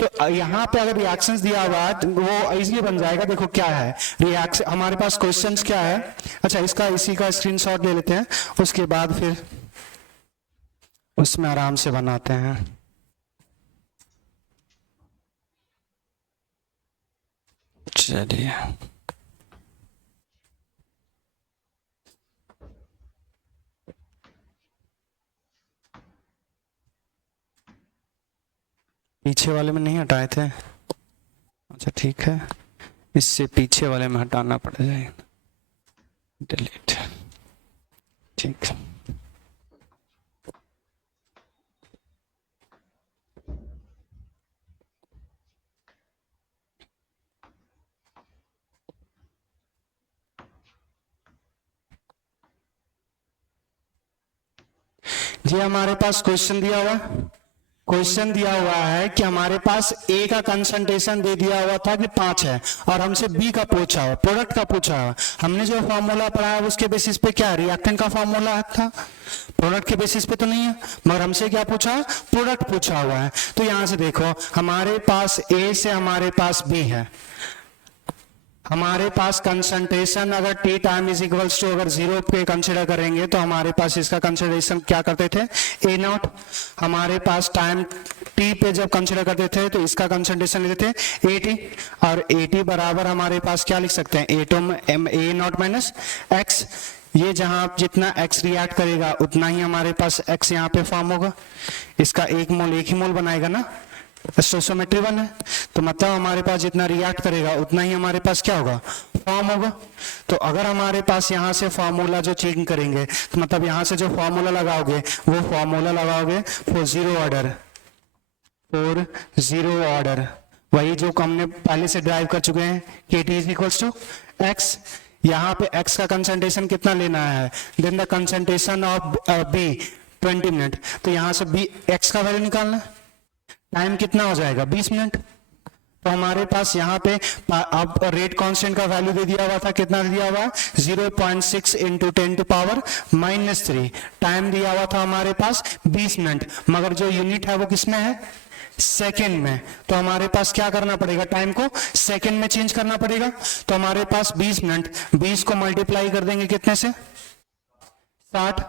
तो यहाँ पे अगर रिएक्शंस दिया हुआ तो वो इजीली बन जाएगा। देखो क्या है रिएक्शन, हमारे पास क्वेश्चंस क्या है। अच्छा इसका इसी का स्क्रीनशॉट ले लेते हैं, उसके बाद फिर उसमें आराम से बनाते हैं। चलिए पीछे वाले में नहीं हटाए थे, अच्छा ठीक है, इससे पीछे वाले में हटाना पड़ जाएगा, डिलीट, ठीक है। जी हमारे पास क्वेश्चन दिया हुआ, क्वेश्चन दिया हुआ है कि हमारे पास ए का कंसंट्रेशन दे दिया हुआ था कि 5 है और हमसे बी का पूछा हुआ, प्रोडक्ट का पूछा हुआ। हमने जो फॉर्मूला पढ़ा है उसके बेसिस पे क्या रिएक्टेंट का फॉर्मूला था, प्रोडक्ट के बेसिस पे तो नहीं है, मगर हमसे क्या पूछा? प्रोडक्ट पूछा हुआ है। तो यहां से देखो हमारे पास ए से हमारे पास बी है, हमारे पास कंसंट्रेशन अगर T time is equals to अगर जीरो पे कंसिडर करेंगे तो हमारे पास इसका कंसिडरेशन क्या करते थे? A not. हमारे पास टाइम टी पे जब कंसिडर करते थे तो इसका कंसंट्रेशन लेते थे ए टी, और ए टी बराबर हमारे पास क्या लिख सकते हैं? ए नॉट माइनस एक्स। ये जहां जितना x रिएक्ट करेगा उतना ही हमारे पास x यहाँ पे फॉर्म होगा। इसका एक ही मोल बनाएगा ना, स्टोइकियोमेट्री 1 है, तो मतलब हमारे पास जितना रिएक्ट करेगा उतना ही हमारे पास क्या होगा? फॉर्म होगा। तो अगर हमारे पास यहाँ से फॉर्मूला जो चेंज करेंगे तो मतलब यहाँ से जो फॉर्मूला लगाओगे वो फॉर्मूला लगाओगे फॉर जीरो ऑर्डर, वही जो हमने पहले से ड्राइव कर चुके हैं K T is equals to X. यहाँ पे x का कंसंट्रेशन कितना लेना है? Then the concentration of B 20 minute, तो यहाँ से बी x का वैल्यू निकालना है। टाइम कितना हो जाएगा? 20 मिनट। तो हमारे पास यहाँ पे अब रेट कांस्टेंट का वैल्यू दे दिया हुआ था, कितना दिया हुआ? 0.6 इंटू 10 टू पावर -3। टाइम दिया हुआ था हमारे पास 20 मिनट, मगर जो यूनिट है वो किसमें है? सेकेंड में। तो हमारे पास क्या करना पड़ेगा? टाइम को सेकेंड में चेंज करना पड़ेगा। तो हमारे पास 20 मिनट, 20 को मल्टीप्लाई कर देंगे कितने से? 60,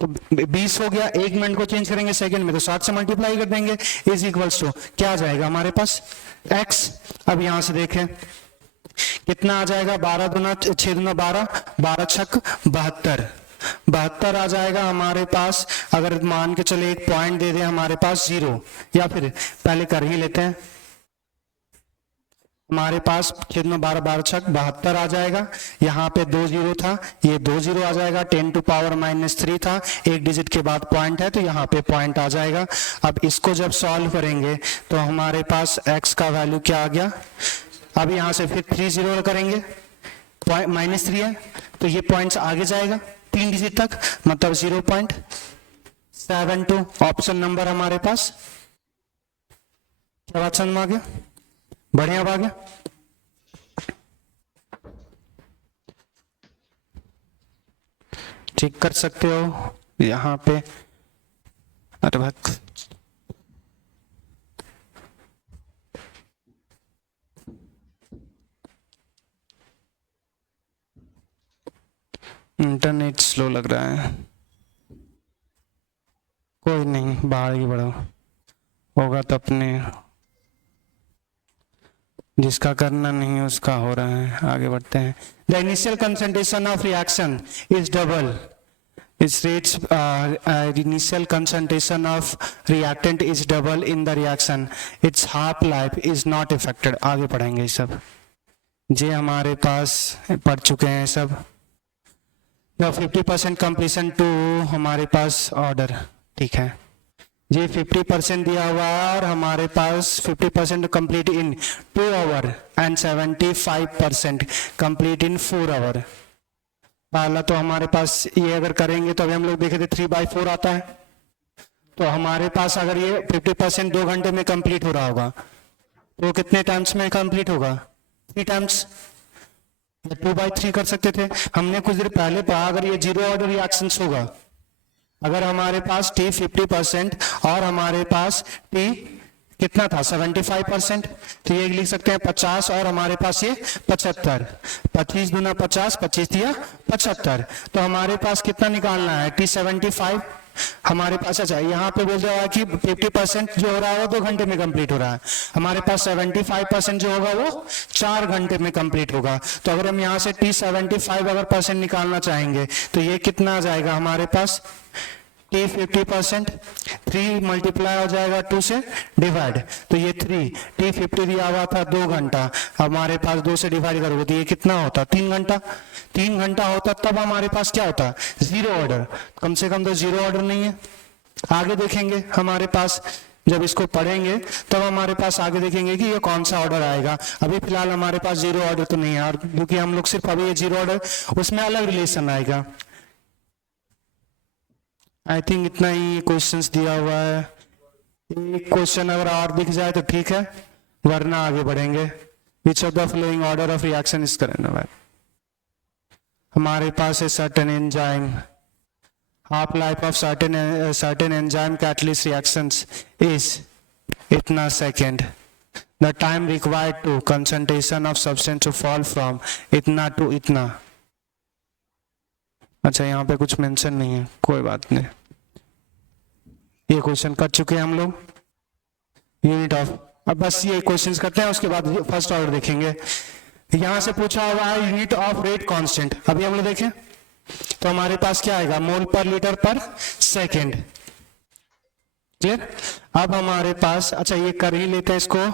तो 20 हो गया। 1 मिनट को चेंज करेंगे सेकंड में तो 60 से मल्टीप्लाई कर देंगे, इज इक्वल्स टू क्या आ जाएगा हमारे पास? x। अब यहां से देखें कितना आ जाएगा? 12 दूना 6 दूना 12, 12 छक 72 आ जाएगा हमारे पास। अगर मान के चले एक पॉइंट दे दे हमारे पास 0, या फिर पहले कर ही लेते हैं, हमारे पास 12 12 छक 72 आ जाएगा। यहाँ पे 2 0 था, ये 2 0 आ जाएगा। 10 टू पावर -3 था, एक डिजिट के बाद पॉइंट है तो यहाँ पे पॉइंट आ जाएगा। अब इसको जब सॉल्व करेंगे तो हमारे पास x का वैल्यू क्या आ गया? अब यहाँ से फिर 3 0 करेंगे, -3 है तो ये पॉइंट्स आगे जाएगा 3 डिजिट तक, मतलब 0.72 ऑप्शन नंबर हमारे पास। क्या बात समझ में आ गया? बढ़िया बात है। ठीक कर सकते हो यहाँ पे। अरे भक्त इंटरनेट स्लो लग रहा है, कोई नहीं, बाहर ही बढ़ो, होगा तो अपने, जिसका करना नहीं है उसका हो रहा है। आगे बढ़ते हैं। The initial concentration of reaction is double, its rates initial concentration of reactant is double in the reaction, its half life is not affected। आगे पढ़ेंगे ये सब, जे हमारे पास पढ़ चुके हैं सब। द 50% completion to हमारे पास ऑर्डर, ठीक है, ये 50% दिया हुआ है और हमारे पास 50% complete in 2 hour and 75% complete in 4 hour. पहला तो हमारे पास ये अगर करेंगे तो अभी हम लोग देखे थे 3/4 आता है, तो हमारे पास अगर ये 50% 2 घंटे में कंप्लीट हो रहा होगा तो कितने टाइम्स में कंप्लीट होगा? 3 टाइम्स, 2/3 कर सकते थे। हमने कुछ देर पहले पढ़ा, अगर ये 0 ऑर्डर रिएक्शंस होगा, अगर हमारे पास T 50% और हमारे पास T कितना था 75%, तो ये लिख सकते हैं 50 और हमारे पास ये 75, 25 दूना 50, 25 दिया 75, तो हमारे पास कितना निकालना है? T 75 हमारे पास। अच्छा, यहाँ पे बोल रहा है कि 50% जो हो रहा है वो 2 घंटे में कंप्लीट हो रहा है, हमारे पास 75% जो होगा वो 4 घंटे में कंप्लीट होगा। तो अगर हम यहाँ से T 75 अगर परसेंट निकालना चाहेंगे तो ये कितना आ जाएगा हमारे पास? T 50%, 3 मल्टीप्लाई हो जाएगा 2 से डिवाइड, तो ये 3, T 50 दिया हुआ था 2 घंटा, हमारे पास 2 से डिवाइड करोगे तो ये कितना होता? 3 घंटा। 3 घंटा होता तब हमारे पास क्या होता? 0 ऑर्डर। कम से कम तो 0 ऑर्डर नहीं है। आगे देखेंगे हमारे पास, जब इसको पढ़ेंगे तब हमारे पास आगे देखेंगे कि ये कौन सा ऑर्डर आएगा। अभी फिलहाल हमारे पास 0 ऑर्डर तो नहीं है, और क्योंकि हम लोग सिर्फ अभी ये 0 ऑर्डर, उसमें अलग रिलेशन आएगा। आई थिंक इतना ही क्वेश्चंस दिया हुआ है। एक क्वेश्चन अगर और दिख जाए तो ठीक है, वरना आगे बढ़ेंगे। Which of the following order of reaction is correct? हमारे पास है certain enzyme, half life of certain enzyme catalyst reactions is इतना second, the time required to concentration of substance to fall from इतना to इतना। अच्छा, यहाँ पे कुछ मेंशन नहीं है, कोई बात नहीं, ये क्वेश्चन कर चुके हैं हम लोग। यूनिट ऑफ, अब बस ये क्वेश्चंस करते हैं, उसके बाद फर्स्ट ऑर्डर देखेंगे। यहाँ से पूछा हुआ है यूनिट ऑफ रेट कांस्टेंट, अभी हम लोग देखें तो हमारे पास क्या आएगा? मोल per litre per second. Clear? अब हमारे पास, अच्छा ये कर ही लेते हैं, इसको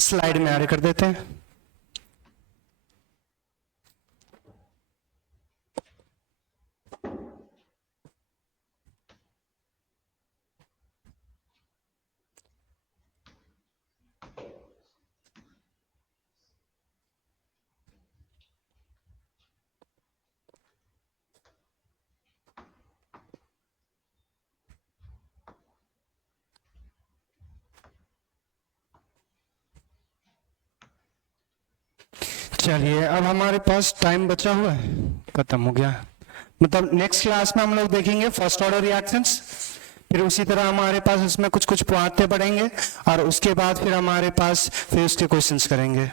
स्लाइड में ऐड कर देते हैं। चलिए, अब हमारे पास टाइम बचा हुआ है, खत्म हो गया। मतलब नेक्स्ट क्लास में हम लोग देखेंगे फर्स्ट ऑर्डर रिएक्शंस, फिर उसी तरह हमारे पास इसमें कुछ कुछ बातें पढ़ेंगे, और उसके बाद फिर हमारे पास फिर उसके क्वेश्चंस करेंगे।